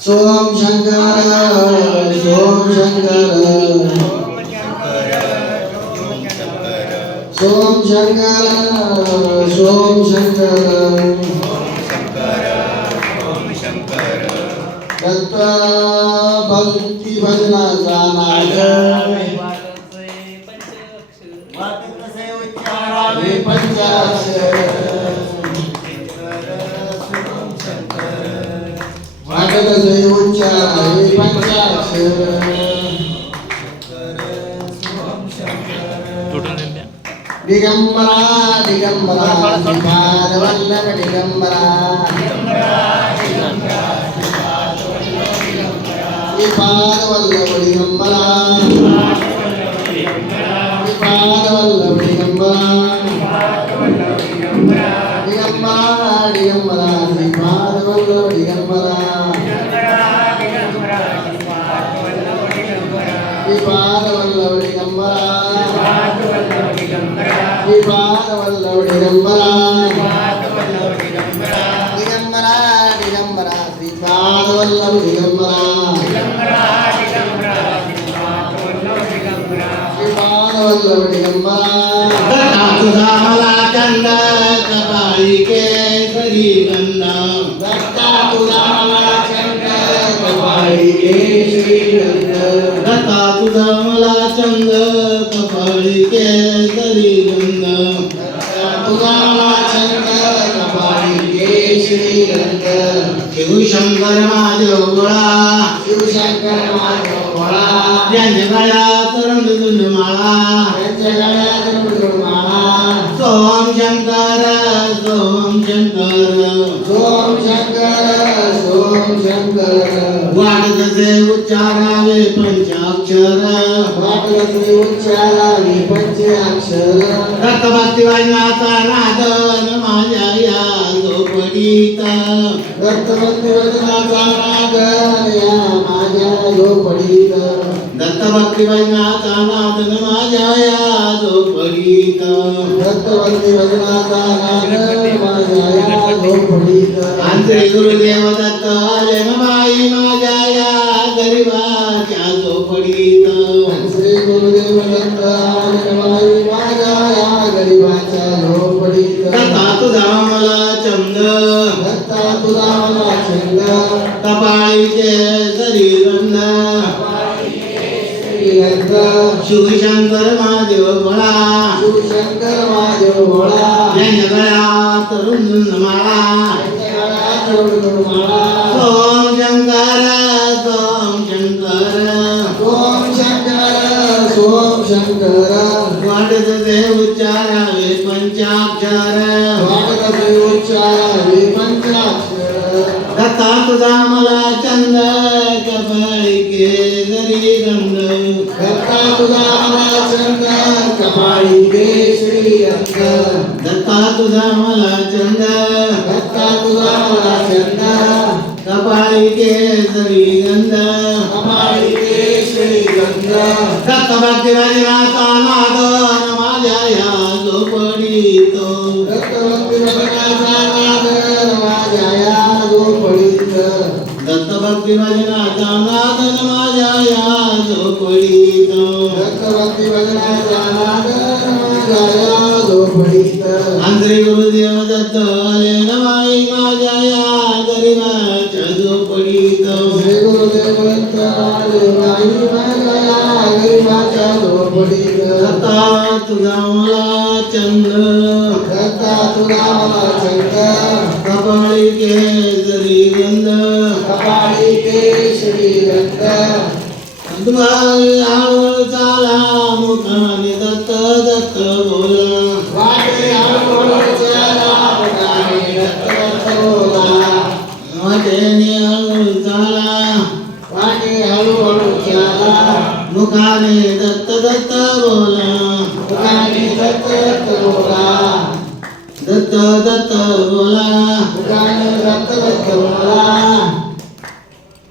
सोम शंकर सोम शंकर सोम शंकर सोम शंकर दत्त भक्ती भजनाचा नाद पंचाक्षर वाटत जे उच्चार पंचाक्षर दिगंबरा दिगंबरा पादवल्लभ दिगंबरा पादवल्लभ दिगंबरा पादवल्लभ दिगंबरा दिगंबरा दिगंबरा पादवल्लभ दिगंबरा पादवल्लभ दिगंबरा पादवल्लभ दिगंबरा दिगंबरा दिगंबरा श्री पादवल्लभ दिगंबरा श्री पादवल्लभ दिगंबरा तुझा मला चंद कपाळी केसरी गंध दत्ता तुझा मला चंद कपाळी केसरी गंध दत्ता तुझा मला चंद कपाळी केसरी गंध तुझा मला चंद कपाळी केसरी गंध शिवशंकर माझ्या गोळा शिवशंकर माझ्या गोळा ज्यांच्या गळ्यात रंगधुंद माळा ज्यांच्या गळ्यात रंगधुंद माळा सोम शंकर सोम शंकर सोम शंकर सोम शंकर वाटतसे उच्चारावे पंचाक्षर वाटतसे उच्चारावे पंचाक्षर दत्त भक्ती वैजनाथा नाद माझ्या या झोपडीत दत्त भक्ती वैजनाथा नाद या माझ्या झोपडीत दत्त भक्ती वैजनाथा नाद माझ्या या झोपडीत दत्त भक्ती वैजनाथा नाद माझ्या या झोपडीत आंतरे गुरुदेव दत्त आले माई माझ्या या गरीबाच्या झोपडीत श्री गुरुदेव दत्त आले माई माझ्या या गरीबाच्या झोपडीत दत्ता तुझा मला चंद दत्ता तुझा मला चंद कपाळी केसरी गंध शिवशंकर महादेव भोळा शिवशंकर महादेव भोळा ज्यांच्या गळ्यात रुंद माळा सोम शंकर सोम शंकर सोम शंकर सोम शंकर वाटत ते उच्चारावे पंचाक्षर वाटत ते उच्चारावे पंचाक्षर दत्ता तुझा मला चंद कपाळी केसरी गंध दत्ता तुझा मला चंद कपाळी केसरी गंध दत्ता तुझा मला चंद दत्ता तुझा मला चंद कपाळी केसरी गंध कपाळी केसरी गंध दत्त भक्ती वैजनाथा नाद माझ्या या झोपडीत दत्त भक्ती वैजनाथा नाद माझ्या या झोपडीत दत्त भक्ती वैजनाथा नाद माझ्या या झोपडीत दत्त भक्ती वैजनाथा नाद माझ्या या झोपडीत आंतरे गुरुदेव दत्त आले माई माझ्या या गरीबाच्या झोपडीत श्री गुरुदेव दत्त आले माई माझ्या या गरीबाच्या झोपडीत दत्ता तुझा मला चंद दत्ता तुझा मला चंद कपाळी केसरी गंध कपाळी केसरी गंध आवळ चाला मुखाने दत्त दत्त बोला वाटे आवळ चाला मुखाने दत्त दत्त बोला वाटेने आवळ चाला वाटे हळूहळू चाला मुखाने दत्त दत्त बोला मुखाने दत्त दत्त बोला दत्त दत्त बोला मुखाने दत्त दत्त बोला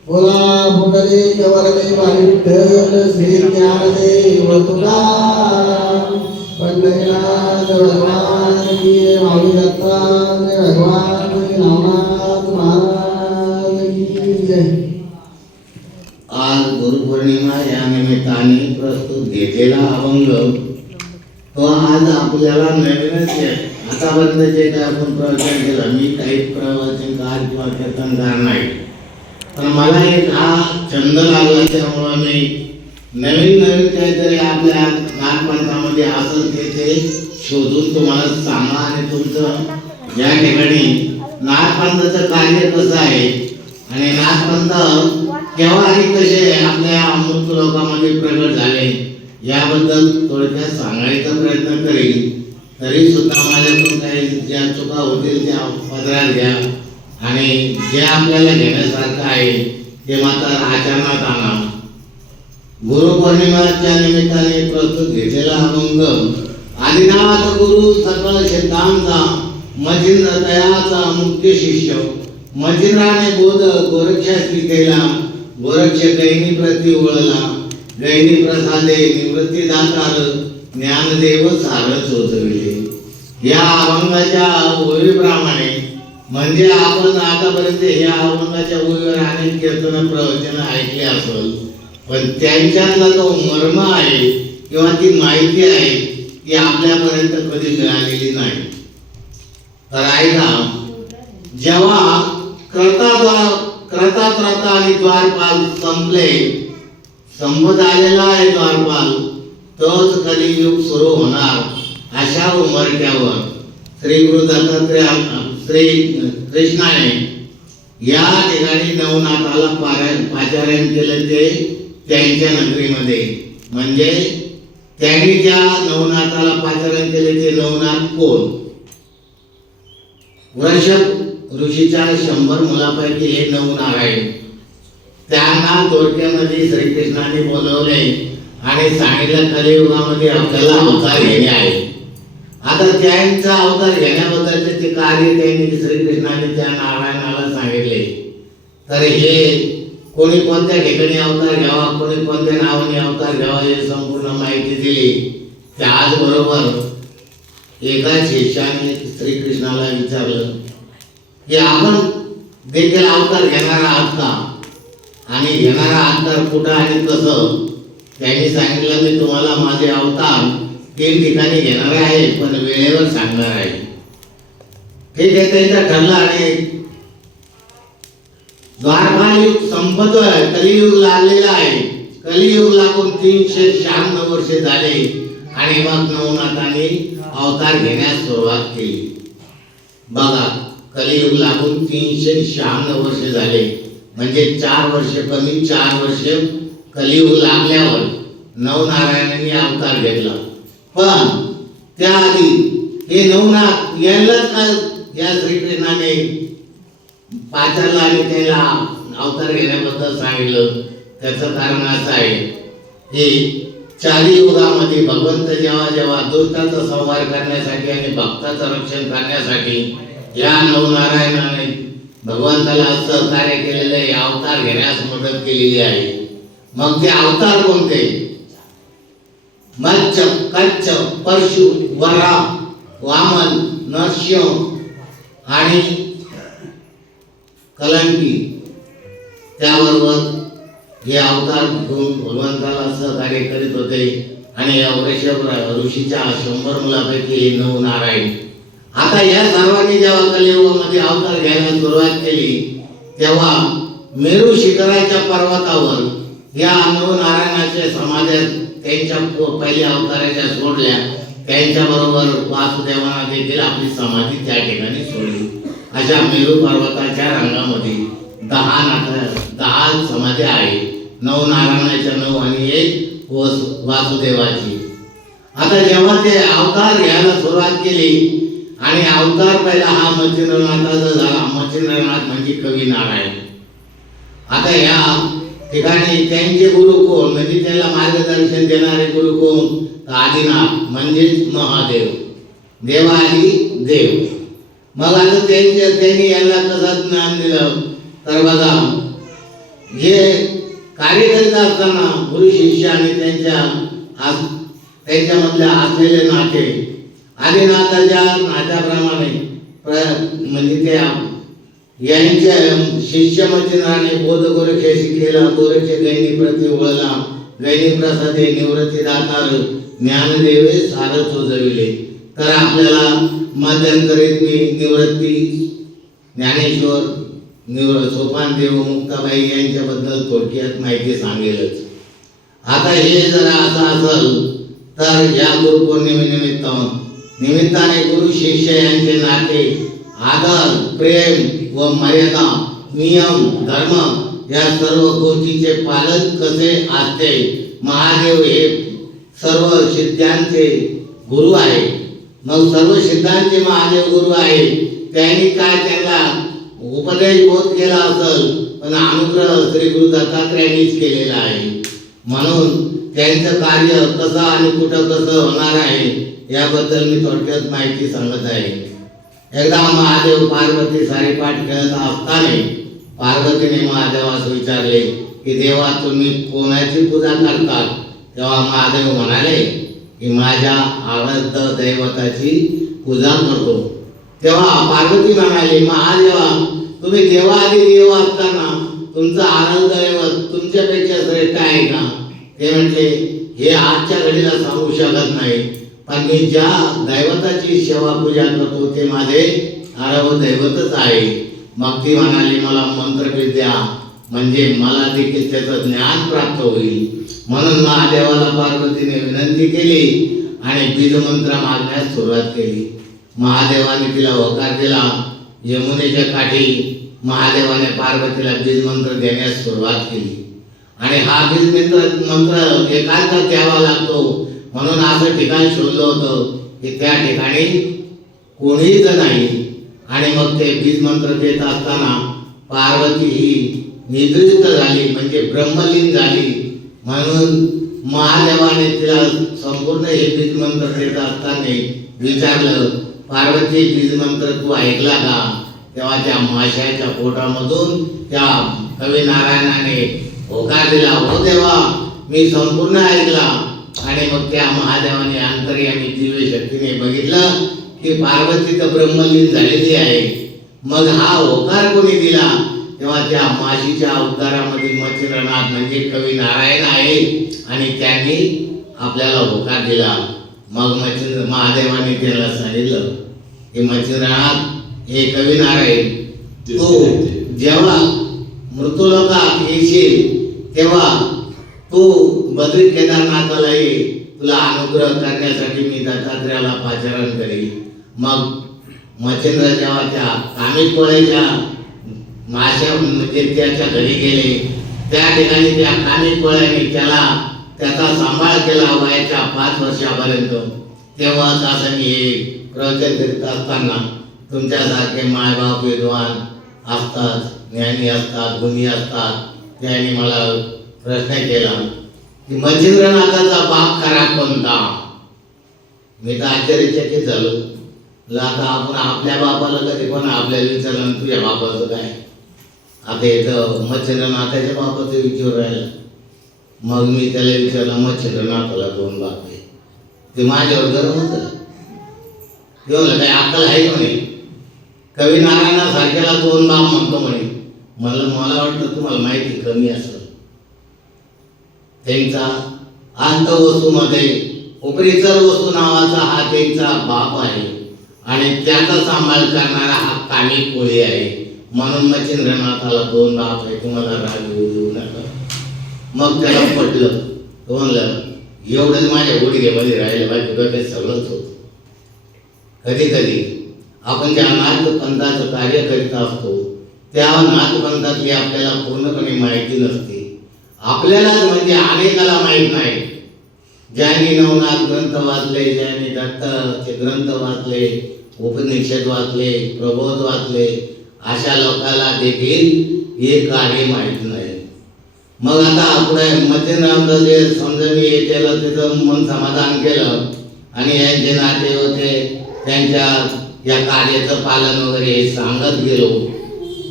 बोला पुंडलिक वरदे विठ्ठल श्री ज्ञानदेव तुकाराम पंढरीनाथ भगवान की माऊली दत्तात्रय भगवान की नवनाथ महाराज की जय। आज गुरुपौर्णिमा या निमित्ताने प्रस्तुत घेतलेला अभंग तो आज आपल्याला नवीनच आहे। आतापर्यंत जे काय आपण प्रवचन केलं, मी काही प्रवचनकार किंवा कीर्तनकार नाही, पण मला एक हा छंद लागला, त्यामुळे मी नवीन काहीतरी आपल्या नागपंथामध्ये असेल ते शोधून तुम्हाला सांगा आणि तुमचं या ठिकाणी नागपंथाचं कार्य कसं आहे आणि नागपंथ केव्हा आणि कसे आपल्या अमृत लोकांमध्ये प्रगट झाले याबद्दल थोडक्यात सांगायचा प्रयत्न करेल। तरी सुद्धा माझ्याकडून काही ज्या चुका होतील त्या पदरात घ्या आणि जे आपल्याला घेण्यासारखं आहे ते मात्र आचरणात आणा। गुरुपौर्णिमेच्या निमित्ताने प्रस्तुत घेतलेला अभंग आदिनाथ गुरु सकळ सिद्धांचा मजिंद्र दयाचा मुख्य शिष्य मजिंद्राने बोध गोरक्षास्त्री केला गोरक्ष गैनी प्रति वळला गैनी प्रसादे निवृत्ती दातार ज्ञानदेव सार चोचविले। या अभंगाच्या ओळीप्रमाणे म्हणजे आपण आतापर्यंत या अभंगाच्या ओळीवर अनेक कीर्तन प्रवचन ऐकले असेल, पण त्यांच्यातला जो मर्म आहे किंवा ती माहिती आहे ती आपल्यापर्यंत कधी मिळालेली नाही। तर ऐका, जेव्हा क्रता आणि द्वारपाल संपत आलेला आहे द्वारपाल, तोच कलियुग सुरू होणार अशा उमरट्यावर श्री गुरु दत्तात्रय श्री कृष्णाने या ठिकाणी नवनाथाला पाचारण केलं ते त्यांच्या नगरीमध्ये। म्हणजे त्यांनी ज्या नवनाथाला पाचारण केले ते नवनाथ कोण? वृषभ ऋषीच्या 100 मुलापैकी हे नवनारायण। त्यांना थोडक्यामध्ये श्रीकृष्णाने बोलवले आणि सांगितलं कलियुगामध्ये आपल्याला अवतार घेणे आहे। आता त्यांचा अवतार घेण्याबद्दलचे ते कार्य त्यांनी श्रीकृष्णाने त्या नारायणाला सांगितले। तर हे कोणी कोणत्या ठिकाणी अवतार घ्यावा, कोणी कोणत्या नावाने अवतार घ्यावा हे संपूर्ण माहिती दिली। त्याचबरोबर एका शिष्याने श्रीकृष्णाला विचारलं की आपण देखील अवतार घेणार आहात का आणि घेणारा अवतार कुठं आणि कसं? त्यांनी सांगितलं मी तुम्हाला माझे अवतार 3 ठिकाणी घेणार आहे, पण वेळेवर सांगणार आहे। ठीक आहे, त्यांचं ठरलं आणि द्वारपाल युग संपतोय, कलियुग लागलेला आहे। कलियुग लागून 396 वर्षे झाले आणि मग नवनाथाने अवतार घेण्यास सुरुवात केली। बघा, कलियुग लागून 396 वर्षे झाले, म्हणजे 4 वर्ष कमी 4 वर्ष कलियुग लागल्यावर नवनारायणांनी अवतार घेतला। पण त्याआधी हे नवनाथ यांनाच काय या श्रीकृष्णाने पाचारला आणि त्याला अवतार घेण्याबद्दल सांगितलं? त्याचं कारण असं आहे की 4 युगामध्ये भगवंत जेव्हा दुष्टाचा संहार करण्यासाठी आणि भक्ताचं रक्षण करण्यासाठी या नवनारायणाने भगवंताला सहकार्य केलेलं आहे, अवतार घेण्यास मदत केलेली आहे। मग ते अवतार कोणते? मत्स्य, कच्छ, परशु, वराह, वामन, नरसिंह आणि कलंकी। त्याबरोबर हे अवतार घेऊन भगवंताला सहकार्य करीत होते आणि या वृषभ ऋषीच्या 100 मुलापैकी हे नवनारायण। आता या सर्वांनी जेव्हा कलियुगामध्ये अवतार घ्यायला सुरुवात केली तेव्हा मेरू शिखराच्या पर्वतावर या नवनारायणाच्या समाध्या त्यांच्या पहिल्या अवताराच्या सोडल्या, त्यांच्या बरोबर वासुदेवांना देखील आपली समाधी त्या ठिकाणी सोडली। अशा मेरू पर्वताच्या रांगामध्ये 10 समाध्या आहे, 9 नारायणाच्या 9 आणि 1 वासुदेवाची। आता जेव्हा ते अवतार घ्यायला सुरुवात केली आणि अवतार पहिला हा मच्छिंद्रनाथाचा झाला। मच्छिंद्रनाथ म्हणजे कवी नारायण। आता या ठिकाणी त्यांचे गुरु कोण, म्हणजे त्याला मार्गदर्शन देणारे गुरु कोण? आदिनाथ म्हणजेच महादेव, देवादी देव। मग आता त्यांनी याला कसं ज्ञान दिलं? तर बघा, हे कार्य करीत असताना गुरु शिष्य आणि त्यांच्यामधल्या असलेले नाते आदिनाथाच्या नात्याप्रमाणे म्हणजे त्या यांच्या शिष्य मच्छिंद्राने बोध गोरखे शिकलेला गोरखे गैनी प्रति वळला गैनी प्रसादे निवृत्ती दातार ज्ञानदेवे सार चोजविले. तर आपल्याला मध्यंतरीत मी निवृत्ती ज्ञानेश्वर सोपानदेव मुक्ताबाई यांच्याबद्दल थोडक्यात माहिती सांगेलच. आता हे जर असं असेल तर या निमित्ताने गुरु शिष्य यांचे नाते आदर प्रेम व मर्यादा नियम धर्म या सर्व गोष्टीचे पालन कसे असते. महादेव हे सर्व सिद्धांचे गुरु आहे. मग सर्व सिद्धांचे महादेव गुरु आहे. त्यांनी काय त्यांना उपदेश बोध केला असेल पण अनुग्रह श्री गुरु दत्तात्रेयांनीच केलेला आहे. म्हणून त्यांचं कार्य कसं आणि कुठं कसं होणार आहे याबद्दल मी थोडक्यात माहिती सांगत आहे. एकदा महादेव पार्वती सारीपाठ खेळत असताना पार्वतीने महादेवास विचारले की देवा तुम्ही कोणाची पूजा करतात. तेव्हा महादेव म्हणाले की माझ्या आराध्य दैवताची पूजा करतो. तेव्हा पार्वती म्हणाली महादेवा तुम्ही देवाआधी देव असताना तुमचं आराध्य दैवत तुमच्यापेक्षा श्रेष्ठ आहे का. ते म्हटले हे आजच्या घडीला सांगू शकत नाही पण मी ज्या दैवताची सेवा पूजा करतो ते माझे आराध्य दैवतच आहे. मग ती म्हणाली मला मंत्रविद्या म्हणजे मला देखील त्याचं ज्ञान प्राप्त होईल. म्हणून महादेवाला पार्वतीने विनंती केली आणि बीजमंत्र मागण्यास सुरुवात केली. महादेवाने तिला होकार दिला. यमुनेच्या काठी महादेवाने पार्वतीला बीजमंत्र देण्यास सुरुवात केली आणि हा मंत्र एकांतात द्यावा लागतो म्हणून असं ठिकाण शोधलं होतं की त्या ठिकाणी कोणीच नाही. आणि मग ते बीजमंत्र देत असताना पार्वती ही निद्रिस्त झाली म्हणजे ब्रह्मलीन झाली. म्हणून महादेवाने तिला संपूर्ण हे बीजमंत्र देत असताना विचारलं पार्वती बीजमंत्र तू ऐकला का. तेव्हा त्या माशाच्या पोटामधून त्या कवी नारायणाने होकार दिला हो देवा मी संपूर्ण ऐकला. आणि मग त्या महादेवाने अंतर्यामी दिव्य शक्तीने बघितलं की पार्वती तर ब्रह्मलीन झालेली आहे. मग हा होकार कोणी दिला. तेव्हा त्या माशीच्या अवतारामध्ये मच्छिंद्रनाथ म्हणजे कवी नारायण आहे आणि त्यांनी आपल्याला होकार दिला. मग महादेवाने त्याला सांगितलं की मच्छिंद्रनाथ हे कवी नारायण तू जेव्हा मृत्यूलोकात येशील तेव्हा तू बद्री केदारनाथाला ये. तुला अनुग्रह करण्यासाठी मी दत्तात्रेयाला पाचारण करेन. मग मच्छिंद्र जेव्हा त्या कामिकोळ्याच्या माशा म्हणजे त्याच्या घरी गेले त्या ठिकाणी त्या कामिकोळ्याने त्याचा सांभाळ केला वयाच्या 5 वर्षापर्यंत. तेव्हा असं मी हे प्रवचन करीत असताना तुमच्यासारखे मायबाप विद्वान असतात ज्ञानी असतात गुणी असतात त्यांनी मला प्रश्न केला की मच्छिंद्रनाथाचा बाप खरा कोणता. मी तर आश्चर्यचकित झालो. आता आपण आपल्या बापाला कधी पण आपल्याला विचारलं तुझ्या बापाचं काय. आता इथं मच्छिंद्रनाथाच्या बापाचं विचार राहिलं. मग मी त्याला विचारलं मच्छिंद्रनाथाला 2 बाप आहे. ते माझ्यावर गरम होतं. तेवढं काही अक्कल आहे म्हणे. कवी नारायणासारख्याला 2 बाप म्हणतो म्हणे. मला वाटतं तुम्हाला माहिती कमी असेल. त्यांचा अंतवस्तूमध्ये उपरिचर वस्तू नावाचा हा त्यांचा बाप आहे आणि त्याचा सांभाळ करणारा हा कामी कोळी आहे. म्हणून मच्छिंद्रनाथाला 2 बाप आहे. तुम्हाला राग येऊ नका. मग त्याला पटलं. तो म्हणलं एवढंच माझ्या गुडघ्यामध्ये राहिलं बाकी डोक्यात सगळंच होतं. कधी कधी आपण ज्या नाथपंथाचं कार्य करीत असतो त्या नाथपंथातली आपल्याला पूर्णपणे माहिती नसते. आपल्यालाच म्हणजे अनेकाला माहीत नाही. ज्यांनी नवनाथ ग्रंथ वाचले ज्यांनी दत्ताचे ग्रंथ वाचले उपनिषद वाचले प्रबोध वाचले अशा लोकांना देखील हे कार्य माहीत नाही. मग आता पुढे मच्छिंद्रनाथ जे समजा मी त्याला तिथं मन समाधान केलं आणि यांचे नाते होते त्यांच्या या कार्याचं पालन वगैरे सांगत गेलो.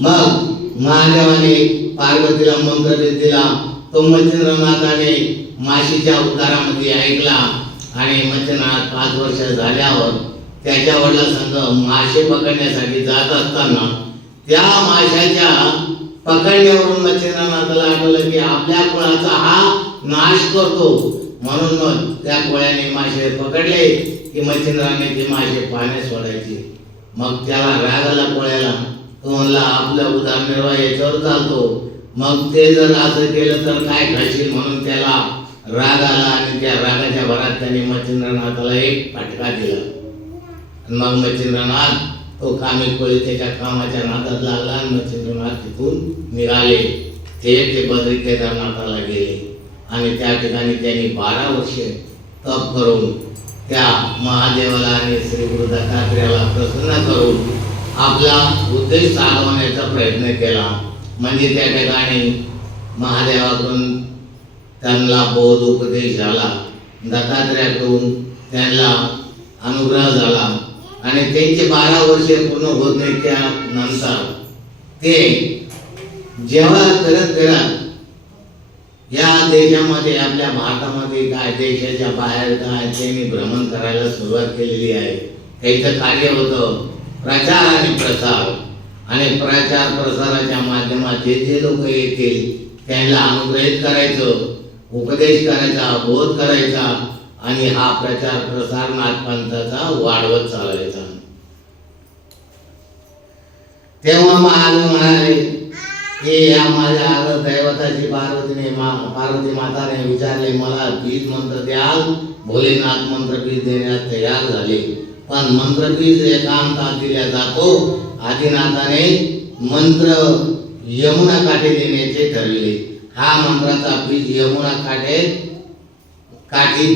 मग महादेवाने पार्वतीला मंत्र दिला. तो मच्छिंद्रनाथाने माशीच्या उद्धारामध्ये ऐकला आणि मच्छिंद्रनाथ 5 वर्ष झाल्यावर त्याच्या वडिलांसंग मासे पकडण्यासाठी जात असताना त्या माशाच्या पकडण्यावरून मच्छिंद्रनाथाला आठवलं की आपल्या कुळाचा हा नाश करतो, म्हणून मग त्या कोळ्याने मासे पकडले की मच्छिंद्राने ते मासे पाण्यात सोडायचे. मग त्याला राग आला कोळ्याला, तो म्हणला आपला उदरनिर्वाह याच्यावर चालतो, मग ते जर असं केलं तर काय खाशील, म्हणून त्याला राग आला आणि त्या रागाच्या भरात त्याने मच्छिंद्रनाथाला एक फटका दिला. मग मच्छिंद्रनाथ तो कामी कोळी त्याच्या कामाच्या नादात लागला आणि मच्छिंद्रनाथ तिथून निघाले. ते बद्री केदारनाथाला गेले आणि त्या ठिकाणी त्यांनी 12 वर्षे तप करून त्या महादेवाला आणि श्री गुरु दत्तात्रेयाला प्रसन्न करून आपला उद्देश साधवण्याचा प्रयत्न केला. म्हणजे त्या ठिकाणी महादेवाकडून त्यांना बोध उपदेश झाला, दत्तात्रेयाकडून त्यांना अनुग्रह झाला आणि त्यांचे 12 वर्षे पूर्ण होत नाही. त्यानंतर ते जेव्हा फिरत या देशामध्ये आपल्या भारतामध्ये काय देशाच्या बाहेर काय त्यांनी भ्रमण करायला सुरुवात केलेली आहे. त्याचं कार्य होतं प्रचार आणि प्रसार, आणि प्रचार प्रसाराच्या माध्यमात जे लोक येतील त्यांना अनुग्रहित करायचं, उपदेश करायचा, बोध करायचा आणि हा प्रचार प्रसार नाथपंथाचा वाढवत चालायचा. तेव्हा महादेव म्हणाले की या माझ्या दैवताची पार्वती माताने विचारले, मला बीज मंत्र द्याल. भोलेनाथ मंत्र बीज देण्यास तयार झाले, पण मंत्र बीज एकांतात दिला जातो. आदिनाथाने मंत्र यमुना काठी देण्याचे ठरविले. हा मंत्राचा बीज यमुना काठी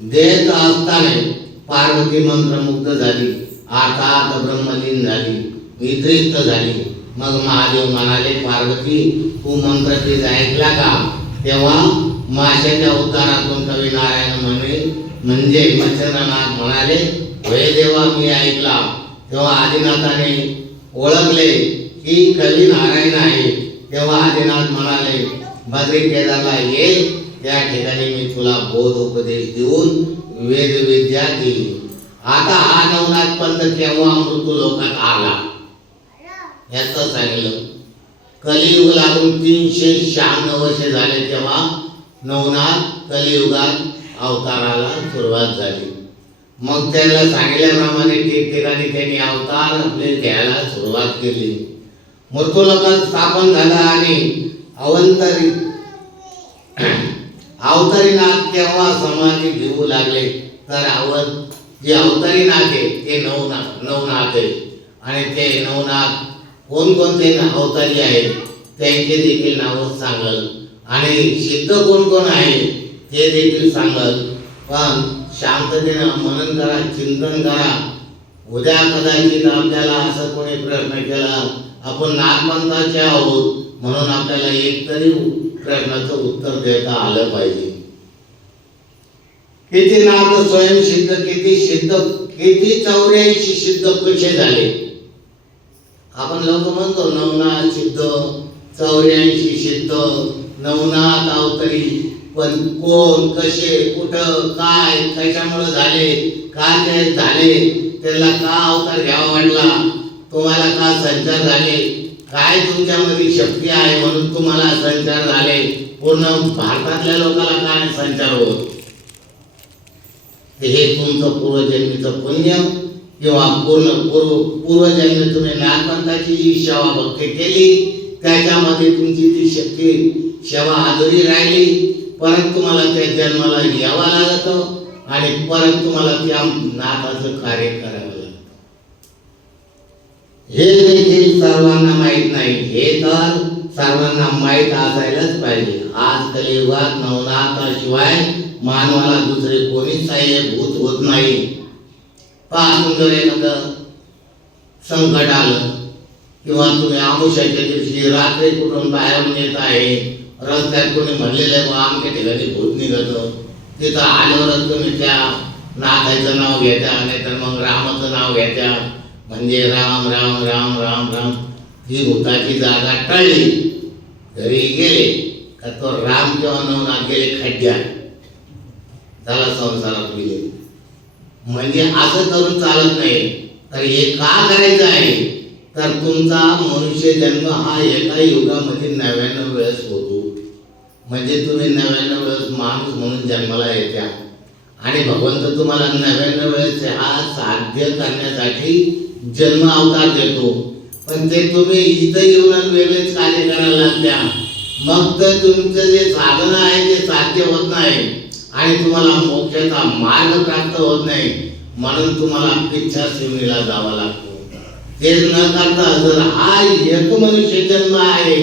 देत असताना पार्वती मंत्रमुग्ध झाली, अर्थात ब्रह्मलीन झाली, विद्रिक्त झाली. मग महादेव म्हणाले, पार्वती तू मंत्र बीज ऐकला का? तेव्हा माशाच्या उद्धारातून कवी नारायण म्हणजे मच्छिंद्रनाथ म्हणाले, होय देवा मी ऐकला. तेव्हा आदिनाथाने ओळखले की कवी नारायण आहे. तेव्हा आदिनाथ म्हणाले, बद्री केदारला ये, त्या ठिकाणी मी तुला बोध उपदेश देऊन वेद विद्या दिली. आता हा नवनाथ पंथ केव्हा मृत्यू लोकात आला याचं सांगितलं. कलियुग लागून 396 वर्ष झाले तेव्हा नवनाथ कलियुगात अवताराला सुरुवात झाली. मग त्याला सांगितल्याप्रमाणे ठिकठिकाणी त्यांनी अवतार आपले घ्यायला सुरुवात केली. मृत्यू लोकात स्थापन झाला आणि अवतारीनाथ केव्हा समाधी घेऊ लागले तर जे अवतारीनाथ आहे ते नवनाथ आहे. आणि ते नवनाथ कोणकोणते अवतारी आहेत त्यांचे देखील नाव सांगल आणि सिद्ध कोण कोण आहे ते देखील सांगल. पण शांततेनं मनन करा, चिंतन करा. उद्या कदाचित आपल्याला असं कोणी प्रश्न केला, आपण नाथपंथाचे आहोत म्हणून आपल्याला एकतरी प्रश्नाचं उत्तर देता आलं पाहिजे. किती नाथ स्वयंसिद्ध, किती सिद्ध, किती 84 सिद्ध कसे झाले. आपण लोक म्हणतो नवनाथ सिद्ध, 84 सिद्ध, नवनाथ अवतरी, पण कोण, कसे, कुठं, काय, कशामुळे झाले, का ते झाले, त्याला का अवतार घ्यावा वाटला, तुम्हाला का संचार झाले, काय तुमच्यामध्ये शक्ती आहे म्हणून तुम्हाला संचार झाले, पूर्ण भारतातल्या लोकांना काय संचार होत. हे तुमचं पूर्वजन्मीचं पुण्य किंवा पूर्वजन्मी तुम्ही नाथपंथाची जी सेवा भक्ती केली त्याच्यामध्ये तुमची ती शक्ती सेवा अधुरी राहिली. परत तुम्हाला त्या जन्माला यावं लागतं आणि परत तुम्हाला त्या नाथाचं कार्य करावं लागतं. हे देखील सर्वांना माहीत नाही. हे तर सर्वांना माहीत असायलाच पाहिजे. आज कलियुगात नवनाथाशिवाय मानवाला दुसरे कोणीच सहाय्यभूत होत नाही. पाहून जर एखादं संकट आलं किंवा तुम्ही अमावस्येच्या दिवशी रात्री कुठून बाहेरून येत आहे, रस्त्यात कोणी म्हणलेलं आमच्या ठिकाणी भूत निघतं, तिथं आल्यावरच तुम्ही त्या नाथाचं नाव घ्यायचा, नाहीतर मग रामाचं नाव घ्यायचा, म्हणजे राम राम राम राम राम. ही भूताची जागा टळली, घरी गेले का तो राम किंवा नवनाथ गेले खड्ड्यात. झाला संसारात विलीन. म्हणजे असं करून चालत नाही. तर हे का करायचं आहे, तर तुमचा मनुष्य जन्म हा एका युगामध्ये 99 वेळेस होतो. म्हणजे तुम्ही 99 वेळेस माणूस म्हणून जन्माला येत्या आणि भगवंत तुम्हाला 99 वेळेस हा साध्य करण्यासाठी जन्म अवतार देतो. पण ते तुम्ही इथं येऊन वेगळेच कार्य करायला लागत्या. मग तर तुमचं जे साधन आहे ते साध्य होत नाही आणि तुम्हाला मोक्षाचा मार्ग प्राप्त होत नाही. म्हणून तुम्हाला इच्छा सेवेला जावं लागतं. तेच न करता जर हा एक मनुष्य जन्म आहे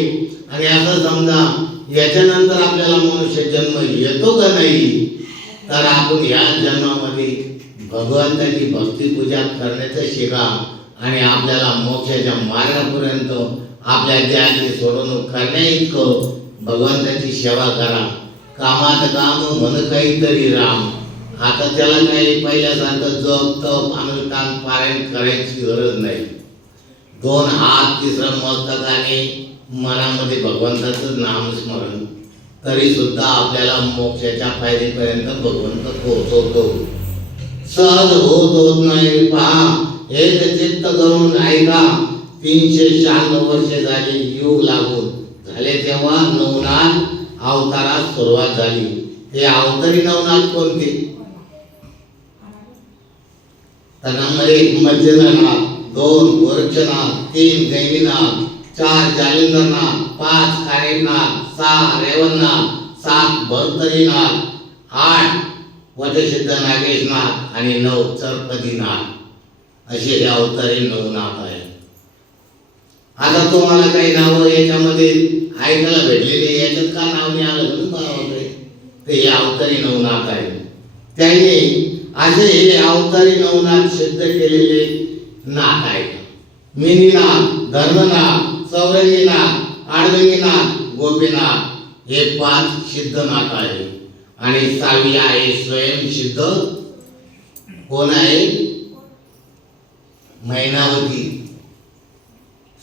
आणि असं समजा याच्यानंतर आपल्याला मनुष्य जन्म येतो का नाही, तर आपण या जन्मामध्ये भगवंताची भक्ती पूजा करण्याचं शिका आणि आपल्याला मोक्षाच्या मार्गापर्यंत आपल्या देहाची सोडवणूक करण्या इतकं भगवंताची सेवा करा. कामात काम म्हण काहीतरी राम. आता त्याला काही पहिल्यासारखं जप तप अनुष्ठान पारायण करायची गरज नाही. 2 हात तिसरं मस्तकाने मनामध्ये भगवंताचं नामस्मरण, तरी सुद्धा आपल्याला मोक्षाच्या पायरीपर्यंत भगवंत पोहोचवतो. सहज होत नाही पहा. एक चित्त करून ऐका. 396 वर्षे झाली युग लागून झाले तेव्हा नवनाथ अवतारास सुरुवात झाली. हे अवतारी नवनाथ कोणते, तर नंबर 1 मध्यनाथ, 2 गोरक्षनाथ, 3 गैरीनाथ, 4 जालिंदरनाथ, 5 कारेनाथ, 6 रेवणनाथ, 7 भरतरीनाथ, 8 वटसिद्ध नागेशनाथ आणि 9 चरपदीनाथ. असे हे अवतारी नवनाथ आहे. आता तुम्हाला काही नाव याच्यामध्ये ऐकायला भेटलेले, याच्यात का नाव नाही आलं म्हणून मला वाटतंय ते हे अवतारी नवनाथ आहे. त्याने असे हे अवतारी नवनाथ सिद्ध केलेले नाथ आहेत. मिनीनाथ, धर्मनाथ, सौरंगीनाथ, आडवंगीनाथ, गोपीनाथ हे 5 सिद्धनाथ आहे. आणि 6वी आहे स्वयंसिद्ध. कोण आहे, मैनावती.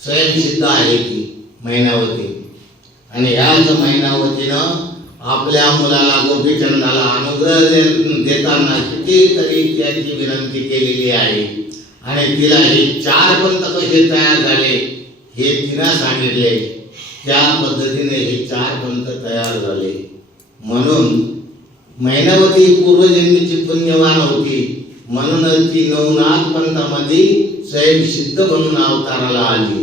स्वयंसिद्ध आहे ती मैनावती. आणि ह्याच मैनावतीनं आपल्या मुलाला गोपीचंदाला अनुग्रह देताना कितीतरी त्यांची विनंती केलेली आहे. आणि तिला हे 4 पंथ कसे तयार झाले हे तिनं सांगितले. त्या पद्धतीने हे 4 पंथ तयार झाले. म्हणून मैनावती पूर्वजन्मीची पुण्यवान होती. म्हणून ती नवनाथ पंथामध्ये स्वयंसिद्ध म्हणून अवताराला आली.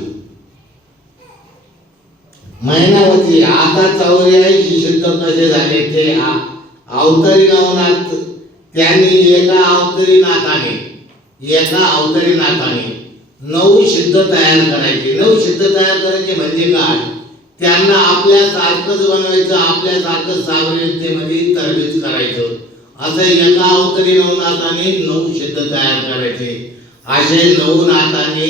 मैनावती आता 84 सिद्ध कसे झाले ते अवतारी नवनाथ. त्यांनी एका अवतारी नाथाने 9 सिद्ध तयार करायचे. 9 सिद्ध तयार करायचे म्हणजे काय, त्यांना आपल्यासारखंच बनवायचं, आपल्यासारखं सावरेतेमध्ये तरबीज करायचं. असं एका अवतारी नवनाथाने 9 सिद्ध तयार करायचे. असे नवनाथाने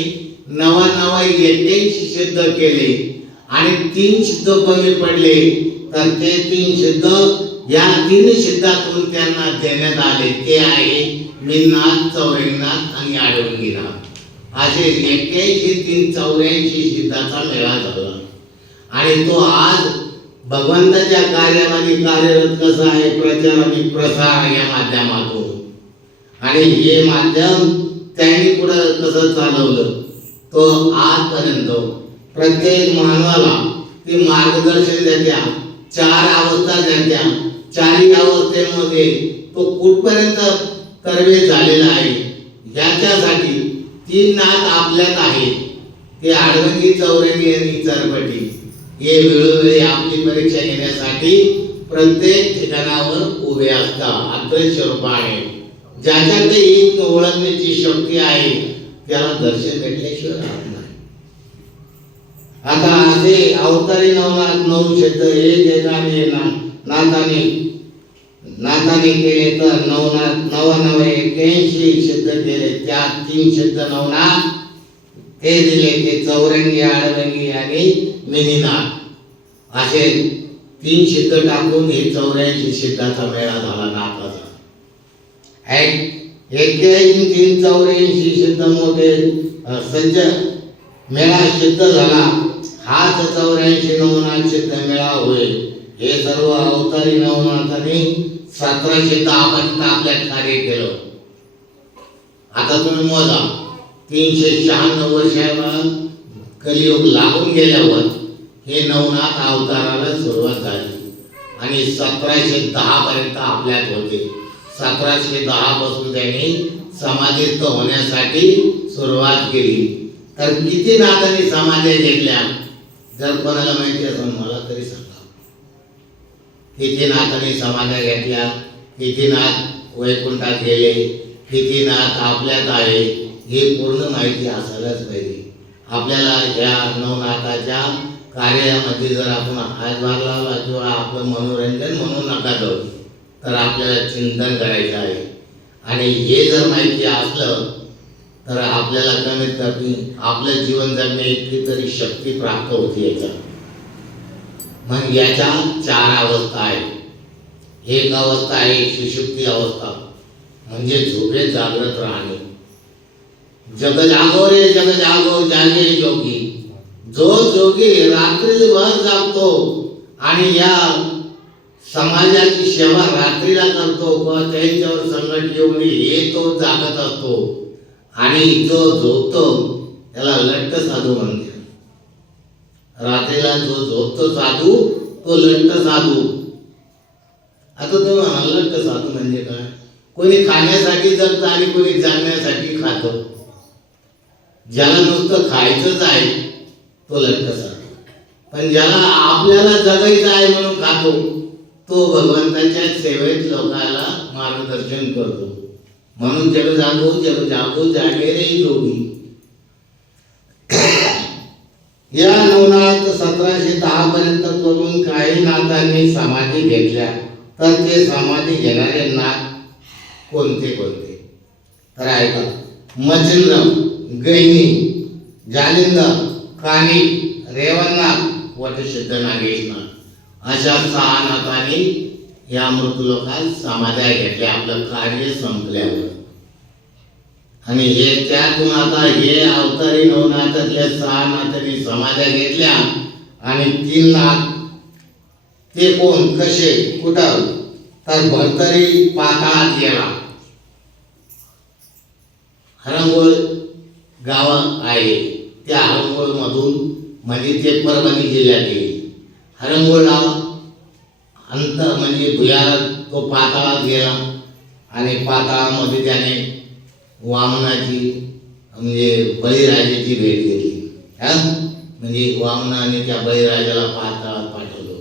81 सिद्ध केले आणि 3 सिद्ध कमी पडले. तर ते 3 सिद्ध या 3 सिद्धातून त्यांना देण्यात आले. ते आहे मिननाथ, चौरंगीनाथ आणि आडवंगीनाथ. असे 81 84 सिद्धाचा मेळा झाला. आणि तो आज भगवंताच्या कार्यामध्ये कार्यरत कसा आहे, प्रचार आणि प्रसार या माध्यमातून. आणि हे माध्यम त्यांनी पुढे कसं चालवलं, तो आजपर्यंत प्रत्येक मानवाला ते मार्गदर्शन देत्या. 4 अवस्था देत्या. 4ही अवस्थेमध्ये तो कुठपर्यंत तरबेज झालेला आहे याच्यासाठी 3 नाथ आपल्यात आहेत. ते आडवंगी, चौरंगी आणि चरपटी. हे वेळोवेळी आपली परीक्षा घेण्यासाठी प्रत्येक ठिकाणावर उभे असतात अदृश्य रूपाने. ज्याच्याकडे ही ओळखण्याची शक्ती आहे त्याला दर्शन भेटल्याशिवाय राहत नाही. आता असे अवतारी नवनाथ 9 सिद्ध एक एकाने नाथाने केले तर 81 सिद्ध केले. त्यात 3 सिद्ध नवनाथ ते दिले, ते चौरंगी, आडवंगी आणि मिनीनाथ. असे 3 सिद्ध टाकून हे 84 सिद्धाचा मेळा झाला नाथाचा. 81 84 सिद्ध मोठे सज्ज मेळा सिद्ध झाला. हाच 84 नवनाथ सिद्ध मेळा होय. हे सर्व अवतारी नवनाथाने 1710 पर्यंत आपल्यात कार्य केलं. आता तुम्ही मोजा 396 वर्षाला कलियुग लागून गेल्यावर हे नवनाथ अवताराला सुरुवात झाली आणि 1710 पर्यंत आपल्यात होते. 1710 पासून त्यांनी समाधीस्थ होण्यासाठी सुरुवात केली. तर किती नाथांनी समाधी घेतल्या जर कोणाला माहिती असेल मला तरी सांगा. किती नाथांनी समाध्या घेतल्या, किती नाथ वैकुंठात गेले, किती नाथ आपल्यात आहे, हे पूर्ण माहिती असायलाच पाहिजे. आपल्याला या नवनाथाच्या कार्यामध्ये जर आपण हातभार लावला किंवा आपलं मनोरंजन म्हणून नका जाऊ, तर आपल्याला चिंतन करायचं आहे. आणि हे जर माहिती असलं तर आपल्याला कमीत कमी आपलं जीवन जगणे इतकी तरी शक्ती प्राप्त होती याच्या. मग याच्या 4 अवस्था आहेत. एक अवस्था आहे सुषुप्ती अवस्था, म्हणजे झोपेत जागृत राहणे. जग जागो रे जग जागो जागे योगी. जो योगी रात्रीभर जागतो आणि या समाजाची सेवा रात्रीला करतो किंवा त्यांच्यावर संकट येऊन हे तो जागत असतो. आणि जो झोपतो त्याला लट्ट साधू म्हणते. रात्रीला जो झोपतो साधू तो लट्ट साधू. आता तुम्ही म्हणाल लट्ट साधू म्हणजे काय? कोणी खाण्यासाठी जगतं आणि कोणी जागण्यासाठी खातं. ज्याला नुसतं खायचंच आहे तो लट्ट साधू. पण ज्याला आपल्याला जगायचं आहे म्हणून खातो तो भगवंताच्या सेवेत लोकांना मार्गदर्शन करतो. म्हणून जग जागो जागे रे योगी. या नवनाथ 1710 पर्यंत करून काही नाथांनी समाधी घेतल्या. तर ते समाधी घेणारे नाथ कोणते कोणते तर ऐका. मच्छिंद्र, गैनी, जालिंद, कानी, रेवणनाथ, वटसिद्ध नागेशनाथ अशा 6 नाथांनी या मृतलोकात समाध्या घेतल्या आपलं कार्य संपल्यावर. आणि हे त्यातून आता हे अवतारी नवनाथातल्या 6 नाथांनी समाध्या घेतल्या. आणि 3 नाथ ते कोण, कसे, कुठं तर भरतरी पाताळात गेला. हरंगोळ गाव आहे त्या हरंगोळ मधून म्हणजे ते परभणी जिल्ह्यात येईल. हरंगोळ गाव अंत म्हणजे भुयारात तो पाताळात गेला आणि पाताळामध्ये त्याने वामनाची म्हणजे बळीराजाची भेट घेतली. म्हणजे वामनाने त्या बळीराजाला पाताळात पाठवलं.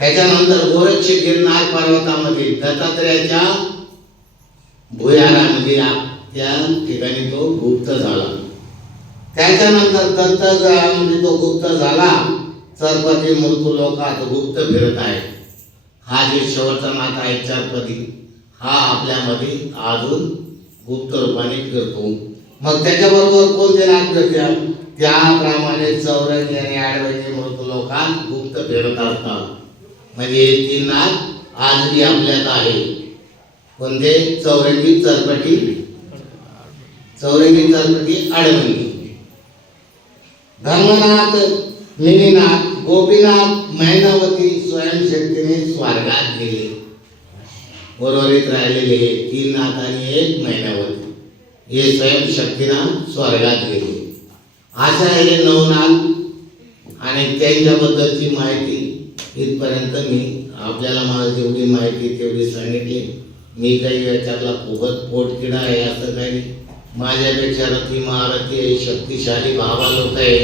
त्याच्यानंतर गोरक्ष गिरनार पर्वतामध्ये दत्तात्रेयाच्या भुयारामध्ये त्या ठिकाणी तो गुप्त झाला. त्याच्यानंतर दत्तगडामध्ये तो गुप्त झाला. चरपती मृत्यू लोकात गुप्त फिरत आहे. हा जे शेवटचा नाथ आहे चरपती, हा आपल्यामध्ये अजून गुप्त रूपाने फिरतो. मग त्याच्याबरोबर कोणते नाथ फिरतात? त्याप्रमाणे चौरंगी आणि आडवंगी मृत्यू लोकात गुप्त फिरत असतात. म्हणजे 3 नाथ आजही आपल्यात आहे. कोणते? चौरंगी, चरपटी, आडवंगी. धर्मनाथ, मिनीनाथ, गोपीनाथ, मैनावती स्वयंशक्तीने स्वर्गात गेले. उर्वरित राहिलेले 3 नाथ आणि 1 मैनावती हे स्वयंशक्तीनं स्वर्गात गेले. अशा हे 9 नाथ आणि त्यांच्याबद्दलची माहिती इथपर्यंत मी आपल्याला मला जेवढी माहिती तेवढी सांगितली. मी काही याच्यातला खूपच पोटकिडा आहे असं काही. माझ्यापेक्षा रथी महारथी आहे, शक्तिशाली भावा लोक आहे,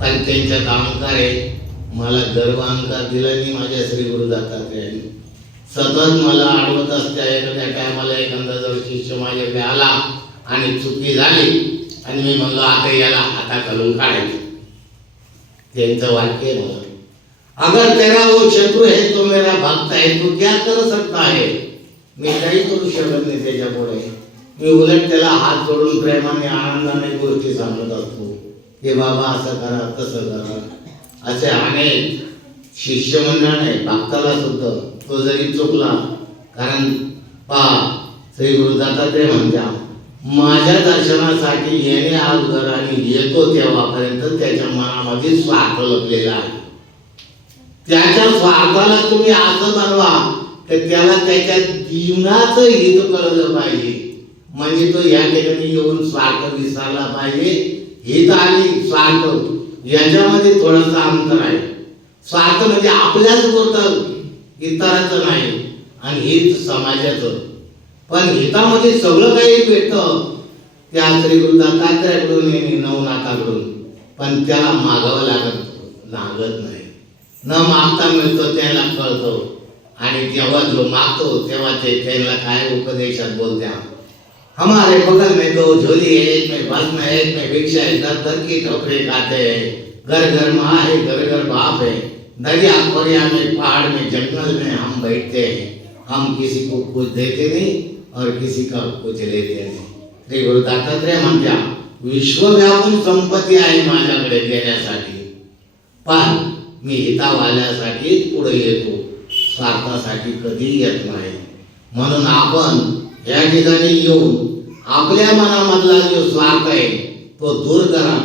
पण त्यांच्यात अहंकार आहे. मला गर्व अहंकार दिला नाही माझ्या श्री गुरु दत्तात्रेयांनी. सतत मला आडवत असत्या. एखाद्या टायमाला एखादा जर शिष्य माझ्याकडे आला आणि चुकी झाली आणि मी म्हणलो आता याला हाताखालून काढायचं, त्यांचं वाक्य आहे मला, अगर तेरा वो शत्रु है तो मेरा भक्त है, तू क्या कर सकता है. मी काही करू शकत नाही त्याच्या पुढे. मी उलट त्याला हात जोडून प्रेमाने आनंदाने गोष्टी सांगत असतो की बाबा असं करा तसं करा. असे अनेक शिष्यमंडळ आहे. भक्ताला सुद्धा तो जरी चुकला, कारण पहा श्री गुरु दत्तात्रेय म्हणत्या माझ्या दर्शनासाठी येणे अगोदर आणि येतो तेव्हापर्यंत त्याच्या मनामध्ये स्वार्थ लपलेला आहे. त्याच्या स्वार्थाला तुम्ही असं बनवा तर त्याला त्याच्या जीवनाचं हित कळलं पाहिजे. म्हणजे तो या ठिकाणी येऊन स्वार्थ विसरला पाहिजे. हित आणि स्वार्थ याच्यामध्ये थोडंसं अंतर आहे. स्वार्थ म्हणजे आपल्याच पुरतं, इतरांचं नाही, आणि हित समाजाचं. पण हितामध्ये सगळं काही भेटतं त्या श्री गुरु दत्तात्रयाकडून आणि नवनाथाकडून, पण त्याला मागावं लागत नाही. न मागता मिळतो त्याला कळतो. आणि जेव्हा जो मागतो तेव्हा ते त्याला काय उपदेशात बोलत्या, हमारे बगल में दो झोली है, एक में भस्म है, एक में भिक्षा है, दर दर की ठोकरे खाते हैं, घर घर माँ है, घर घर बाप है, दरिया खोरिया में पहाड़ में जंगल में हम बैठते हैं, हम किसी को कुछ देते नहीं और किसी का कुछ लेते नहीं. श्री गुरु दत्तात्रय म्हणत्या, विश्वव्यापी संपत्ती आहे माझ्याकडे देण्यासाठी, पण मी हितावाल्यासाठीच पुढे येतो, स्वार्थासाठी कधी येत नाही. म्हणून आपण या ठिकाणी येऊन आपल्या मनामधला जो स्वार्थ आहे तो दूर करा